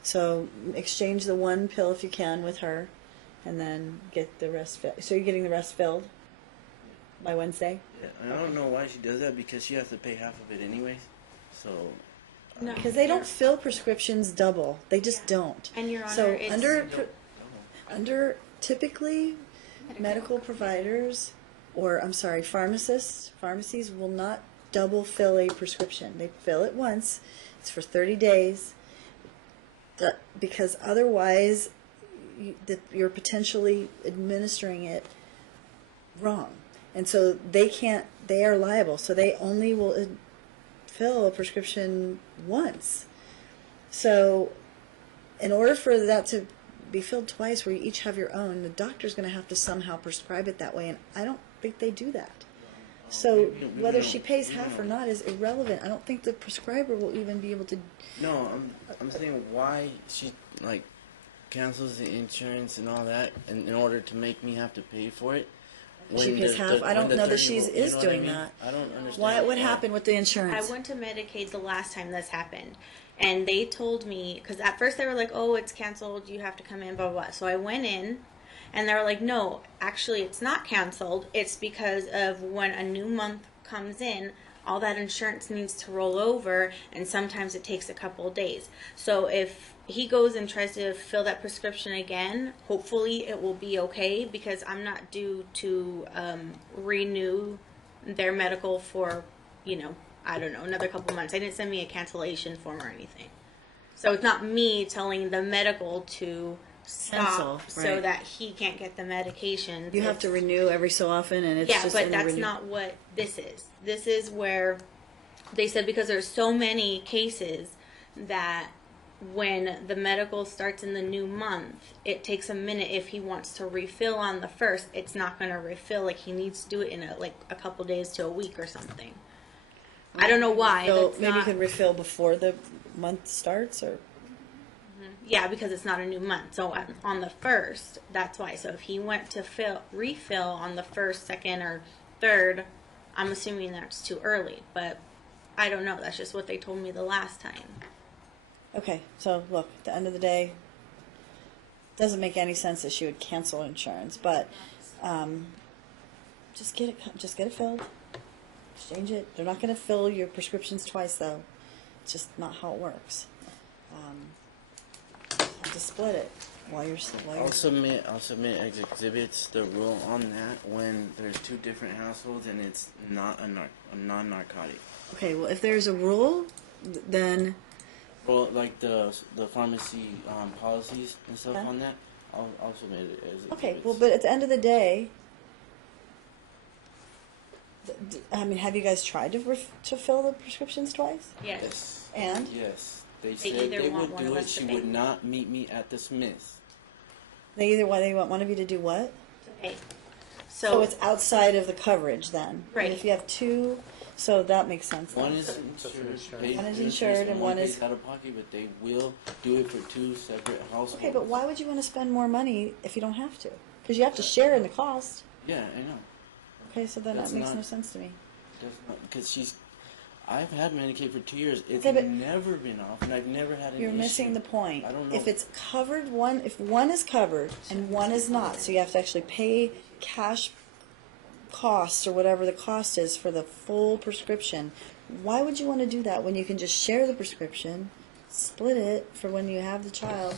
So exchange the one pill if you can with her, and then get the rest filled. So you're getting the rest filled by Wednesday. yeah, and I don't know why she does that, because she has to pay half of it anyways. So, No, Because they don't fill prescriptions double. They just don't. And Your Honor, So it's under typically medical providers, or I'm sorry, pharmacies will not double fill a prescription. They fill it once. It's for 30 days. Because otherwise, you're potentially administering it wrong, and so they are liable. So they only will fill a prescription once. So in order for that to be filled twice, where you each have your own, the doctor's going to have to somehow prescribe it that way, and I don't think they do that. So whether she pays half or not is irrelevant. I don't think the prescriber will even be able to. no, I'm saying why she cancels the insurance and all that, in order to make me have to pay for it. She pays half. I don't know that she is doing what I mean? that. I don't understand. Why? What happened with the I insurance? went to Medicaid the last time this happened, and they told me, because at first they were like, "Oh, it's canceled. You have to come in." Blah blah blah. So I went in, and they were like, "No, actually, it's not canceled. It's because of when a new month comes in, all that insurance needs to roll over, and sometimes it takes a couple of days. So if he goes and tries to fill that prescription again, hopefully it will be okay, because I'm not due to renew their medical for, I don't know, another couple months. They didn't send me a cancellation form or anything. So it's not me telling the medical to stop Cancel, so right. that he can't get the medication. You have to renew every so often, and it's Yeah, just but in the that's renew- not what this is. This is where they said, because there's so many cases that when the medical starts in the new month, it takes a minute. If he wants to refill on the first, it's not going to refill. Like, he needs to do it in a couple days to a week or something. I don't know why. So That's maybe you not- can refill before the month starts, or Yeah, because it's not a new month. So on the 1st, that's why. So if he went to refill on the 1st, 2nd, or 3rd, I'm assuming that's too early. But I don't know. That's just what they told me the last time. Okay, so look, at the end of the day, doesn't make any sense that she would cancel insurance, but just get it filled. Exchange it. They're not going to fill your prescriptions twice, though. It's just not how it works. Have to split it while you're. I'll submit as exhibits the rule on that when there's two different households and it's not a non-narcotic. Okay, well, if there's a rule, then. Well, like the pharmacy policies and stuff Okay. on that, I'll submit it as exhibits. Okay, well, but at the end of the day, I mean, have you guys tried to fill the prescriptions twice? Yes. And? Yes. They They said either they want would one do of it. us to She pay. would not meet me at the Smiths. They want one of you to do what? Okay. So it's outside of the coverage then. Right. And if you have two, so that makes sense. One then. is insured. One is insured and one is- pays out of pocket, but they will do it for two separate households. Okay, but why would you want to spend more money if you don't have to? Because you have to share in the cost. Yeah, I know. Okay, so then That's that makes not- no sense to me. Because I've had Medicaid for 2 years. It's Okay, but- never been off, and I've never had an You're issue. missing the point. I don't know. If it's covered, if one is covered and one is not, so you have to actually pay cash costs or whatever the cost is for the full prescription, why would you want to do that when you can just share the prescription, split it for when you have the child,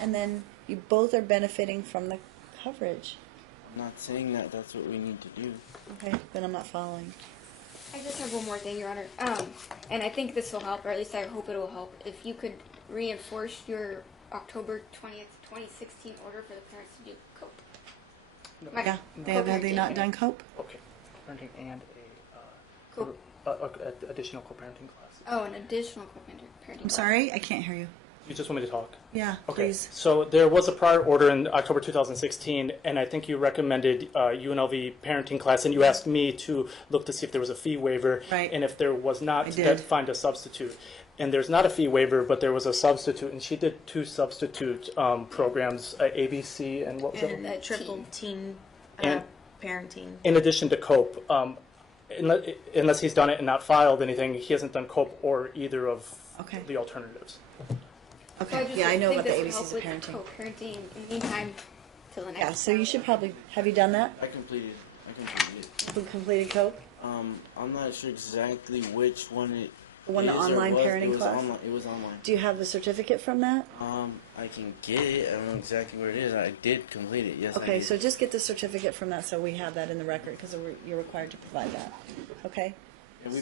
and then you both are benefiting from the coverage? I'm not saying that that's what we need to do. Okay, then I'm not following. I just have one more thing, Your Honor. And I think this will help, or at least I hope it will help. If you could reinforce your October 20th, 2016 order for the parents to do COPE. Yeah, have they not done COPE? Okay, parenting and COPE. additional co-parenting class. Oh, an additional parenting. I'm sorry, I can't hear you. You just want me to talk? Yeah, Okay, please. so there was a prior order in October 2016, and I think you recommended UNLV parenting class, and you asked me to look to see if there was a fee waiver, Right. and if there was not, I to did. find a substitute. And there's not a fee waiver, but there was a substitute, and she did two substitute programs, ABC and what was that? And Triple teen And- parenting. In addition to COPE. Unless he's done it and not filed anything, he hasn't done COPE or either of Okay. the alternatives. Okay, just yeah, I know think about the this would ABCs help of with parenting. Co-parenting in the meantime till the next Yeah, so you time. should probably, have you done that? I completed it. Who completed COPE? I'm not sure exactly which one it The one, the is or online was. parenting It was class? online. It was online. Do you have the certificate from that? I can get it. I don't know exactly where it is. I did complete it. Yes, I Okay, did. so just get the certificate from that so we have that in the record because you're required to provide that. Okay? Yeah,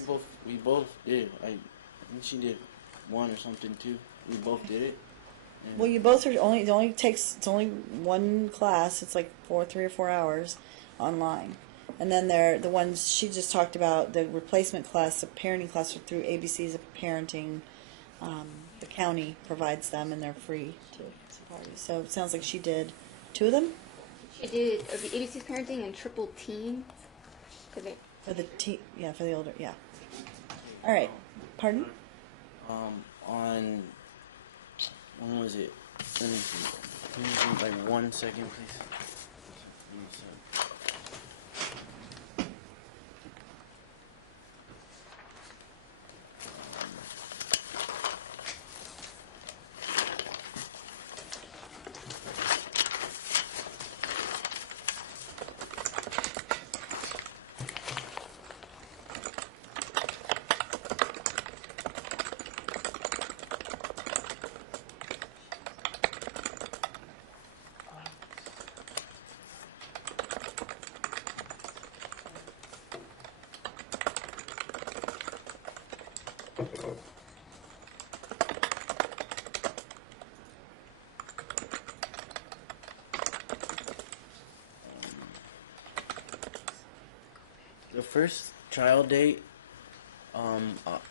we both did. I think she did one or something too. We both did it. And Well, you both are it's only one class. It's like 3 or 4 hours online. And then the ones she just talked about, the replacement class, the parenting class are through ABC's of Parenting. The county provides them and they're free to parties. So it sounds like she did 2 of them? She did the ABC's parenting and triple teen. For the for the older, yeah. All right. Pardon? on when was it? Let me see. Can you give me like 1 second, please? The first trial date,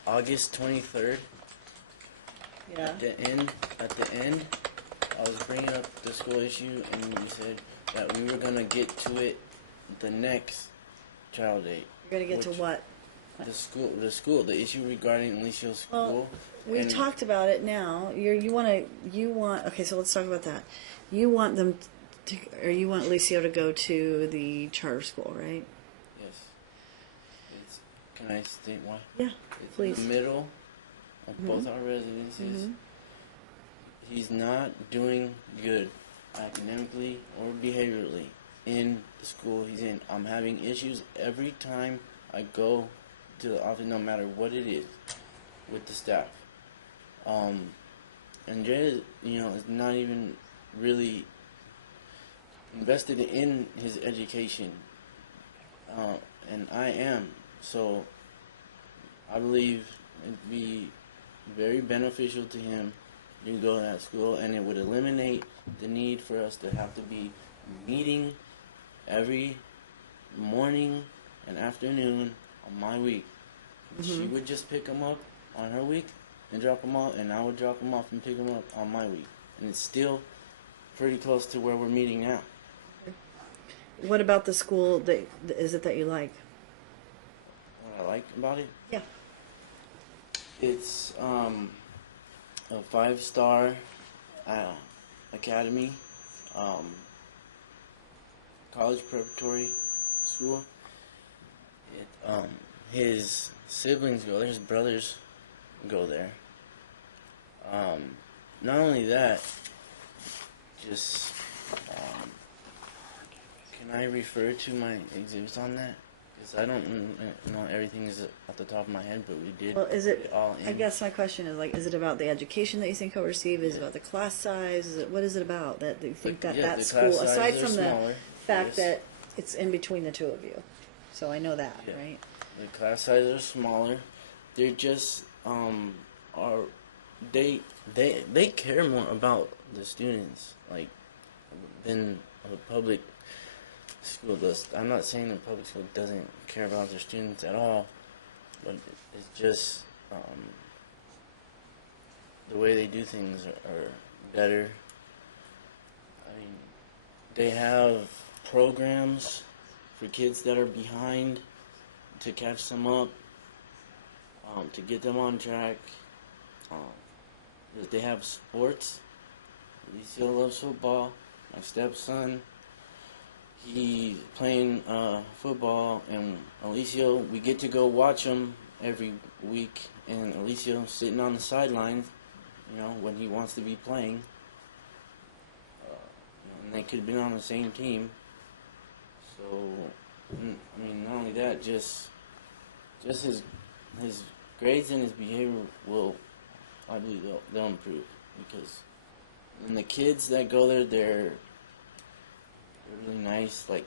August 23rd. Yeah. At the end, I was bringing up the school issue, and you said that we were gonna get to it the next trial date. You're going to get to Which- what? The issue regarding Alicia's school. We talked about it now. You want, okay, so let's talk about that. You want them to, or you want Licio to go to the charter school, right? Yes. Can I state why? Yeah, It's please. in the middle of both our residences. He's not doing good academically or behaviorally in the school he's in. I'm having issues every time I go to the office, no matter what it is, with the staff. And Jay, is not even really invested in his education, and I am. So I believe it'd be very beneficial to him to go to that school, and it would eliminate the need for us to have to be meeting every morning and afternoon on my week. She would just pick him up on her week and drop him off, and I would drop him off and pick him up on my week. And it's still pretty close to where we're meeting now. What about the school that is it that you like? What I like about it? Yeah. It's a 5-star academy, college preparatory school. His siblings go there, his brothers go there. Not only that, just can I refer to my exhibits on that? Because I don't know everything is at the top of my head, but we did. Well, is put it? all in. I guess my question is is it about the education that you think he'll receive? Is it about the class size? What is it about that you think that the school, class aside sizes from are the smaller, fact yes. that it's in between the two of you? So I know that, Yeah. right? The class sizes are smaller. They're just they care more about the students than a public school does. I'm not saying the public school doesn't care about their students at all, but it's just the way they do things are better. I mean, they have programs for kids that are behind to catch them up, to get them on track. They have sports. Alicia loves football. My stepson, he's playing football, and Alicia, we get to go watch him every week, and Alicia sitting on the sidelines, when he wants to be playing. And they could have been on the same team. So, I mean, not only that, just his grades and his behavior will, I believe, they'll improve, because and the kids that go there, they're really nice. Like,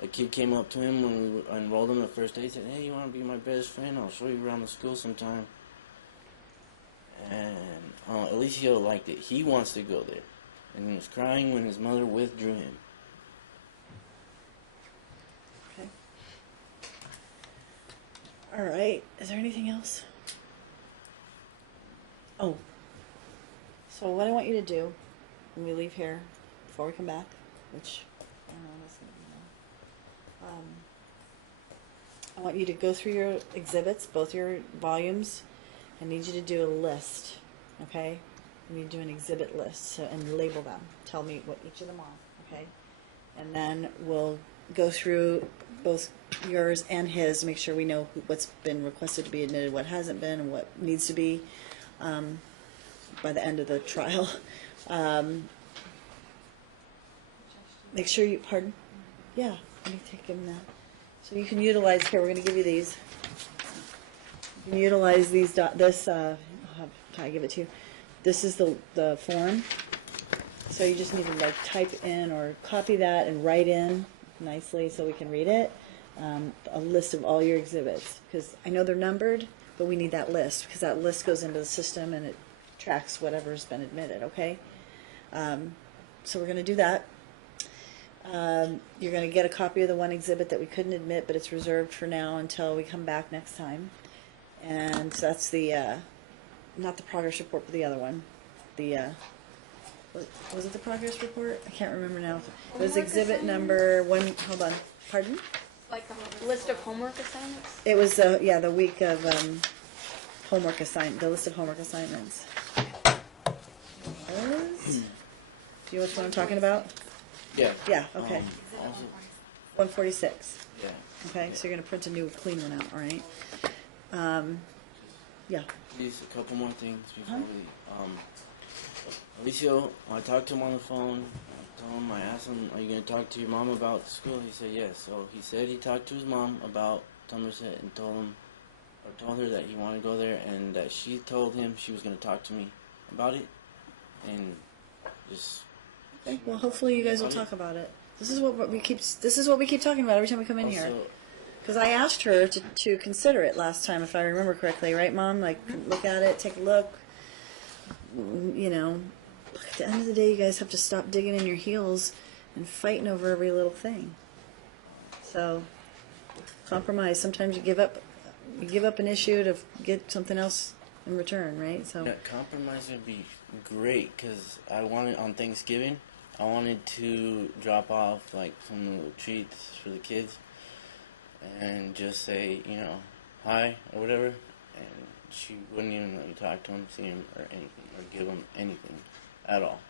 a kid came up to him when we enrolled him the first day. He said, "Hey, you want to be my best friend? I'll show you around the school sometime." And Alicio liked it. He wants to go there, and he was crying when his mother withdrew him. Okay. All right. Is there anything else? Oh. So what I want you to do when we leave here, before we come back, which I don't know when that's going to be now. I want you to go through your exhibits, both your volumes. I need you to do a list, okay? You need to do an exhibit list and label them. Tell me what each of them are, okay? And then we'll go through both yours and his, make sure we know what's been requested to be admitted, what hasn't been, and what needs to be by the end of the trial. Make sure you, pardon? Yeah, let me take him that. So you can utilize, here, we're going to give you these. You can utilize these, I'll have Ty give it to you. This is the form. So you just need to type in or copy that and write in nicely so we can read it. A list of all your exhibits, because I know they're numbered, but we need that list, because that list goes into the system and it tracks whatever's been admitted, okay? So we're going to do that. You're going to get a copy of the one exhibit that we couldn't admit, but it's reserved for now until we come back next time. And so that's the, not the progress report, but the other one. The, was it the progress report? I can't remember now. It was exhibit number one, hold on, pardon? Like a list of homework assignments? It was, the week of, the list of homework assignments. Do you know which one I'm talking about? Yeah. Yeah, okay. Also, 146. yeah. Okay, so you're going to print a new clean one out, all right? Yeah. Please, a couple more things before we. Alicio, I talked to him on the phone. I asked him, "Are you going to talk to your mom about school?" He said yes. So he said he talked to his mom about Somerset and told her that he wanted to go there, and that she told him she was going to talk to me about it, and just. Okay, well, hopefully you guys will talk about it. This is what we keep talking about every time we come in here. Because I asked her to consider it last time, if I remember correctly, right, Mom? Like, look at it, take a look. You know, at the end of the day, you guys have to stop digging in your heels and fighting over every little thing. So, compromise. Sometimes you give up an issue to get something else in return, right? So. Yeah, compromise would be great, because I wanted on Thanksgiving. I wanted to drop off like some little treats for the kids, and just say, hi or whatever, and she wouldn't even let me talk to him, see him, or anything, or give him anything at all.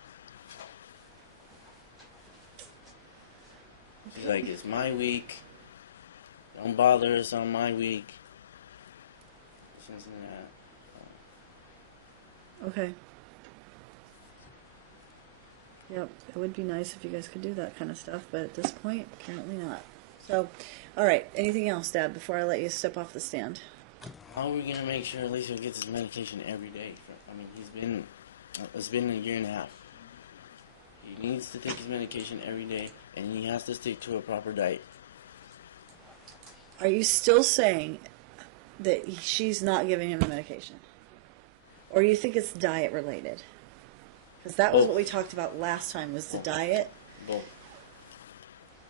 She's like, it's my week. Don't bother us on my week. Since that. Okay. Yep, it would be nice if you guys could do that kind of stuff, but at this point, apparently not. So, all right, anything else, Dad, before I let you step off the stand? How are we going to make sure Alicia gets his medication every day? I mean, it's been a year and a half. He needs to take his medication every day, and he has to stick to a proper diet. Are you still saying that she's not giving him the medication? Or you think it's diet related? Because that was what we talked about last time, was the diet. Both.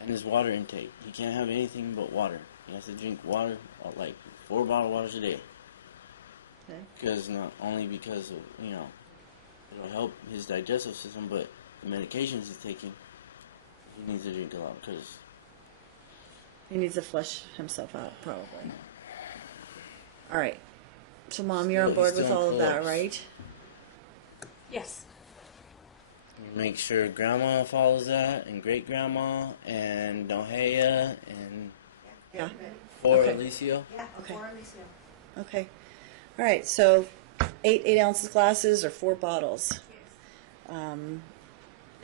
And his water intake. He can't have anything but water. He has to drink water, like 4 bottled waters a day. Okay. Because not only because of, it'll help his digestive system, but the medications he's taking, he needs to drink a lot, because he needs to flush himself out, probably. All right. So, Mom, you're on board with all of that, right? Yes. Make sure Grandma follows that, and Great Grandma, and Dohea, and Yeah. for Okay. Alicio. Yeah, Okay. for Alicia. Okay. All right. So, 8 ounces glasses or 4 bottles.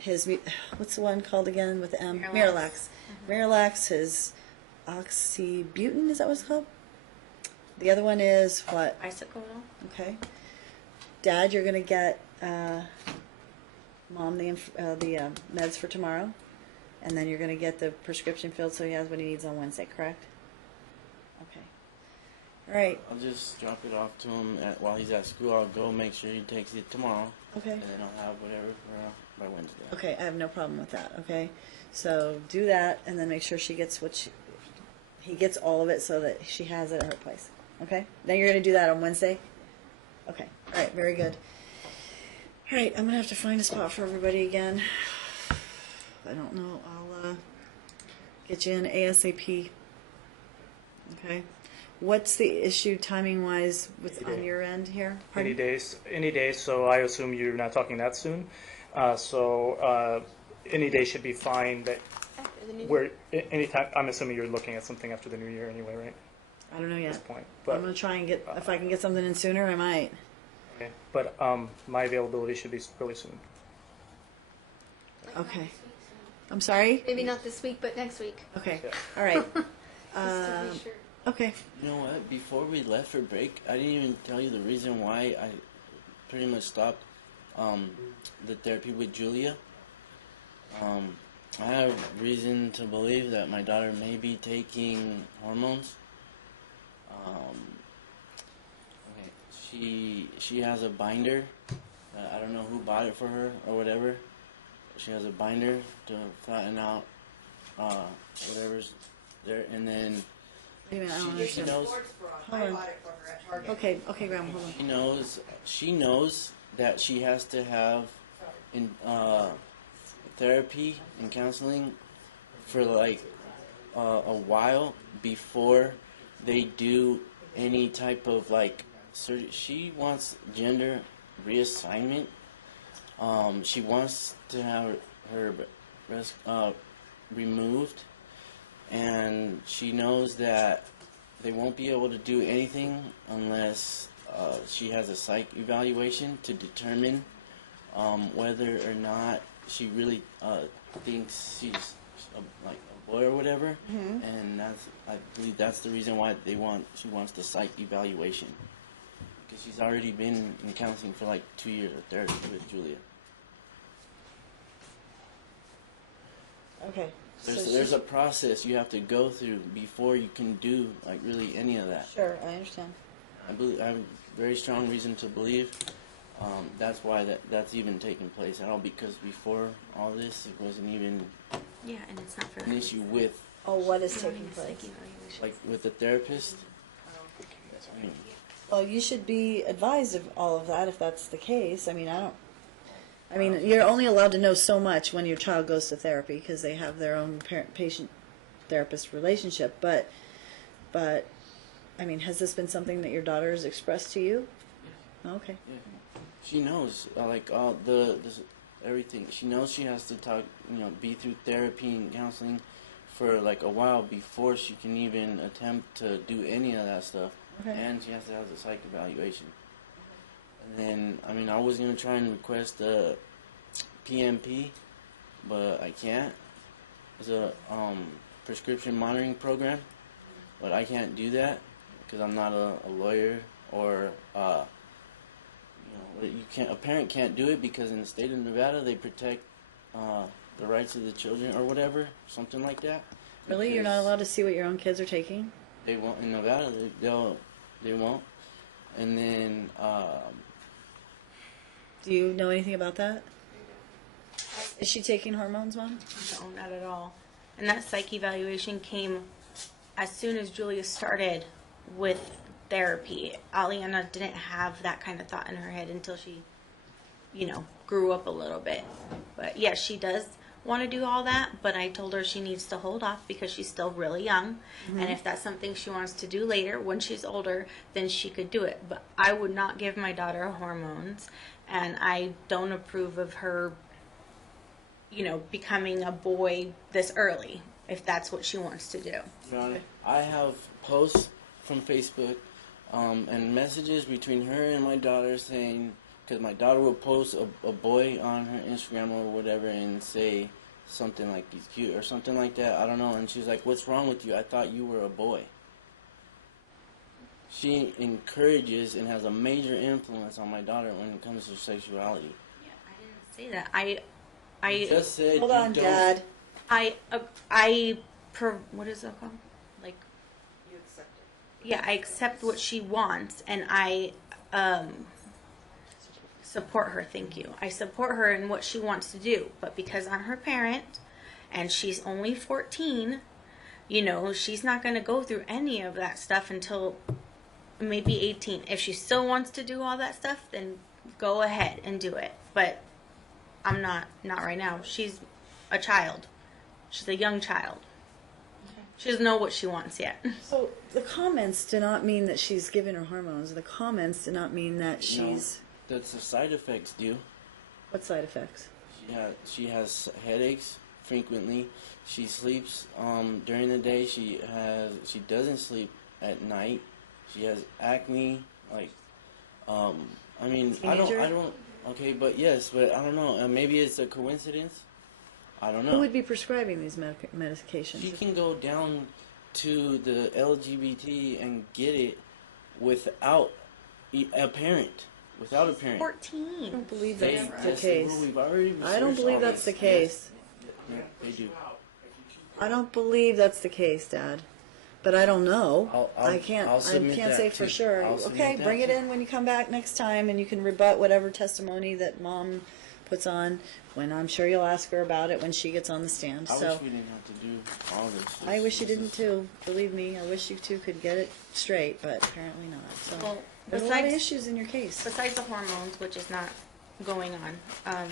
What's the one called again with the M? Miralax. Miralax. His oxybutyn. Is that what it's called? The other one is what? Bicycle. Okay. Dad, you're gonna get Mom the meds for tomorrow, and then you're gonna get the prescription filled so he has what he needs on Wednesday. Correct? Okay. All right. I'll just drop it off to him while he's at school. I'll go make sure he takes it tomorrow. Okay. And then I'll have whatever by Wednesday. Okay, I have no problem with that. Okay, so do that, and then make sure he gets he gets all of it so that she has it at her place. Okay. Then you're gonna do that on Wednesday. Okay. All right. Very good. All right. I'm gonna have to find a spot for everybody again. I don't know. I'll get you in ASAP. Okay. What's the issue timing wise on your end here? Pardon? Any days. So I assume you're not talking that soon. So any day should be fine. That After the new where anytime. I'm assuming you're looking at something after the new year anyway, right? I don't know At yet. this point, I'm but gonna try and get if I can get something in sooner. I might. okay. But my availability should be really soon. Okay. I'm sorry. Maybe not this week, but next week. Okay. Yeah. All right. Just to be sure. Okay. You know what? Before we left for break, I didn't even tell you the reason why I pretty much stopped the therapy with Julia. I have reason to believe that my daughter may be taking hormones. Okay, she has a binder. I don't know who bought it for her or whatever. She has a binder to flatten out whatever's there, and then Wait a minute, I don't she understand. knows. Hold on. Okay, Grandma, hold on. She knows that she has to have in therapy and counseling for like a while before they do any type of like she wants gender reassignment. She wants to have her breast removed, and she knows that they won't be able to do anything unless she has a psych evaluation to determine whether or not she really thinks she's like a boy or whatever. And I believe that's the reason why she wants the psych evaluation, because she's already been in counseling for like 2 years or therapy with Julia. Okay. There's a process you have to go through before you can do like really any of that. Sure, I understand. I have a very strong reason to believe that's why that's even taking place at all, because before all this it wasn't even Yeah, and it's not for an issue with Oh, what is taking place? like with the therapist. I mean, Well, you should be advised of all of that if that's the case. I mean, you're only allowed to know so much when your child goes to therapy because they have their own parent-patient-therapist relationship. But, I mean, has this been something that your daughter has expressed to you? Okay. yeah. She knows like all this everything. She knows she has to talk, be through therapy and counseling for like a while before she can even attempt to do any of that stuff. Okay. And she has to have the psych evaluation. And then, I mean, I was going to try and request a PMP, but I can't. It's a prescription monitoring program, but I can't do that because I'm not a lawyer or, a parent can't do it because in the state of Nevada they protect the rights of the children or whatever, something like that. Really? You're not allowed to see what your own kids are taking? They won't in Nevada. They won't. And then, Do you know anything about that? Is she taking hormones, Mom? No, not at all. And that psych evaluation came as soon as Julia started with therapy. Aliana didn't have that kind of thought in her head until she, grew up a little bit. But yes, she does want to do all that, but I told her she needs to hold off because she's still really young. And if that's something she wants to do later when she's older, then she could do it. But I would not give my daughter hormones, and I don't approve of her becoming a boy this early if that's what she wants to do. I have posts from Facebook and messages between her and my daughter saying, because my daughter will post a boy on her Instagram or whatever and say something like he's cute or something like that. I don't know. And she's like, "What's wrong with you? I thought you were a boy." She encourages and has a major influence on my daughter when it comes to sexuality. Yeah, I didn't say that. I just said Hold on, Dad. What is that called? Like, you accept it. Yeah, I accept what she wants, and I support her. Thank you. I support her in what she wants to do, but because I'm her parent, and she's only 14, she's not going to go through any of that stuff until maybe 18. If she still wants to do all that stuff, then go ahead and do it. But I'm not right now. She's a child. She's a young child. She doesn't know what she wants yet. So the comments do not mean that she's giving her hormones. The comments do not mean that she's... No, that's the side effects do. What side effects? She has headaches frequently. She sleeps during the day. She doesn't sleep at night. She has acne. Like, I mean, Teenager? I don't. Okay, but yes, but I don't know. Maybe it's a coincidence. I don't know. Who would be prescribing these medications? She can go down to the LGBT and get it without a parent. Without a parent. 14. I don't believe that's the Yes, case. we've already I don't researched believe all that's this. the case. Yeah, they do. I don't believe that's the case, Dad. But I don't know. I can't submit that say for too. sure. I'll submit Okay, that bring it too. in when you come back next time, and you can rebut whatever testimony that Mom puts on. When I'm sure you'll ask her about it when she gets on the stand. I So wish we didn't have to do all this. I wish you didn't too. Believe me, I wish you two could get it straight, but apparently not. So Well, there's a lot of issues in your case. Besides the hormones, which is not going on,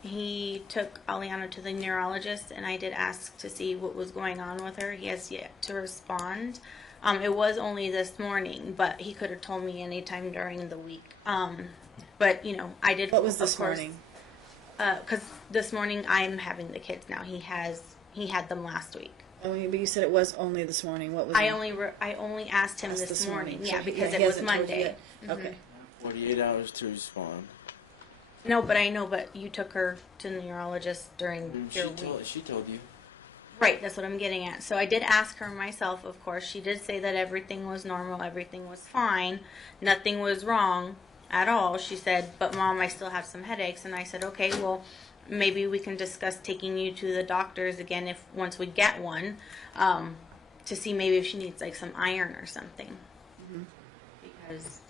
he took Aliana to the neurologist, and I did ask to see what was going on with her. He has yet to respond. It was only this morning, but he could have told me anytime during the week. But you know, I did. What was of this course, morning? Because this morning I'm having the kids now. He had them last week. Oh, but you said it was only this morning. What was I it? only asked him That's this morning. Yeah, So because he it was hasn't told you Monday. yet? Okay. 48 hours to respond. No, but I know. But you took her to the neurologist during your week. She told you. Right, that's what I'm getting at. So I did ask her myself, of course. She did say that everything was normal, everything was fine, nothing was wrong at all. She said, but Mom, I still have some headaches. And I said, okay, well, maybe we can discuss taking you to the doctors again if once we get one, to see maybe if she needs like some iron or something. Mm-hmm. Because,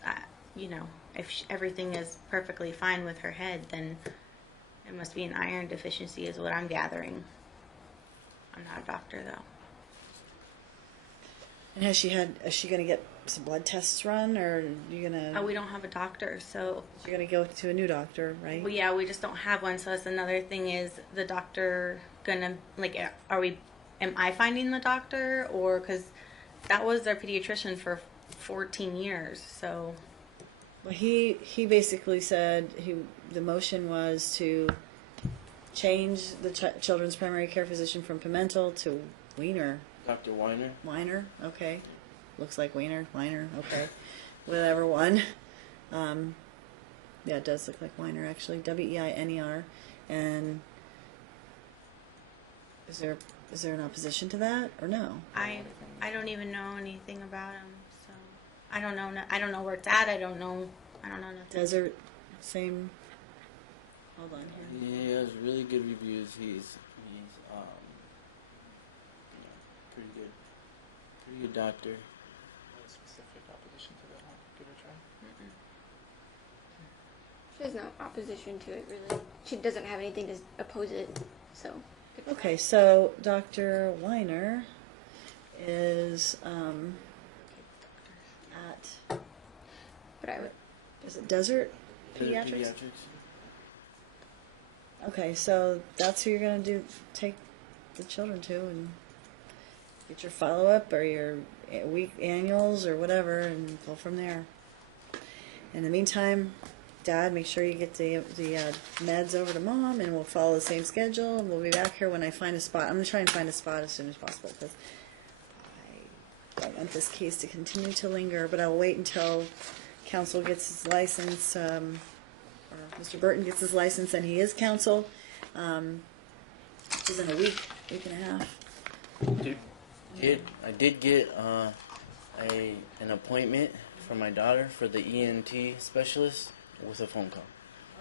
you know, if everything is perfectly fine with her head, then it must be an iron deficiency is what I'm gathering. I'm not a doctor though. And is she going to get some blood tests run, or are you going to? We don't have a doctor, so. You're going to go to a new doctor, right? Well, yeah, we just don't have one. So that's another thing. Is the doctor gonna like? Am I finding the doctor, or because that was their pediatrician for 14 years? So. Well, he basically said the motion was to change the children's primary care physician from Pimentel to Weiner. Dr. Weiner. Weiner, okay. Looks like Weiner, okay. Whatever one. Yeah, it does look like Weiner, actually. Weiner. And is there an opposition to that, or no? I don't even know anything about him, so I don't know where it's at. I don't know nothing. Desert, same. Hold on here. He has really good reviews. He's pretty good doctor. No specific opposition to that, huh? Give it a try. She has no opposition to it, really. She doesn't have anything to oppose it, so. Okay, so Dr. Weiner is at. But I would. Is it Desert Pediatrics? Okay, so that's who you're going to take the children to and get your follow-up or your week annuals or whatever and go from there. In the meantime, Dad, make sure you get the meds over to Mom, and we'll follow the same schedule, and we'll be back here when I find a spot. I'm going to try and find a spot as soon as possible because I don't want this case to continue to linger, but I'll wait until counsel gets his license, or Mr. Burton gets his license, and he is counsel. Which is in a week and a half. I did get an appointment for my daughter for the ENT specialist with a phone call.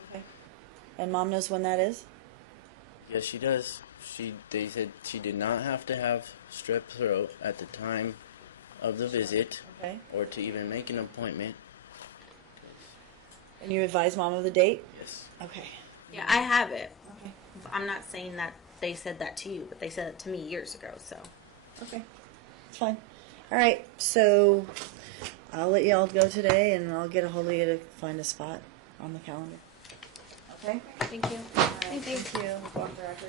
Okay. And Mom knows when that is? Yes, she does. They said she did not have to have strep throat at the time of the visit, Okay. or to even make an appointment. And you advise Mom of the date? Yes. Okay. Yeah, I have it. Okay. I'm not saying that they said that to you, but they said it to me years ago, so. Okay. It's fine. All right. So I'll let you all go today, and I'll get a hold of you to find a spot on the calendar. Okay? Thank you. All right. Thank you. Go off the record.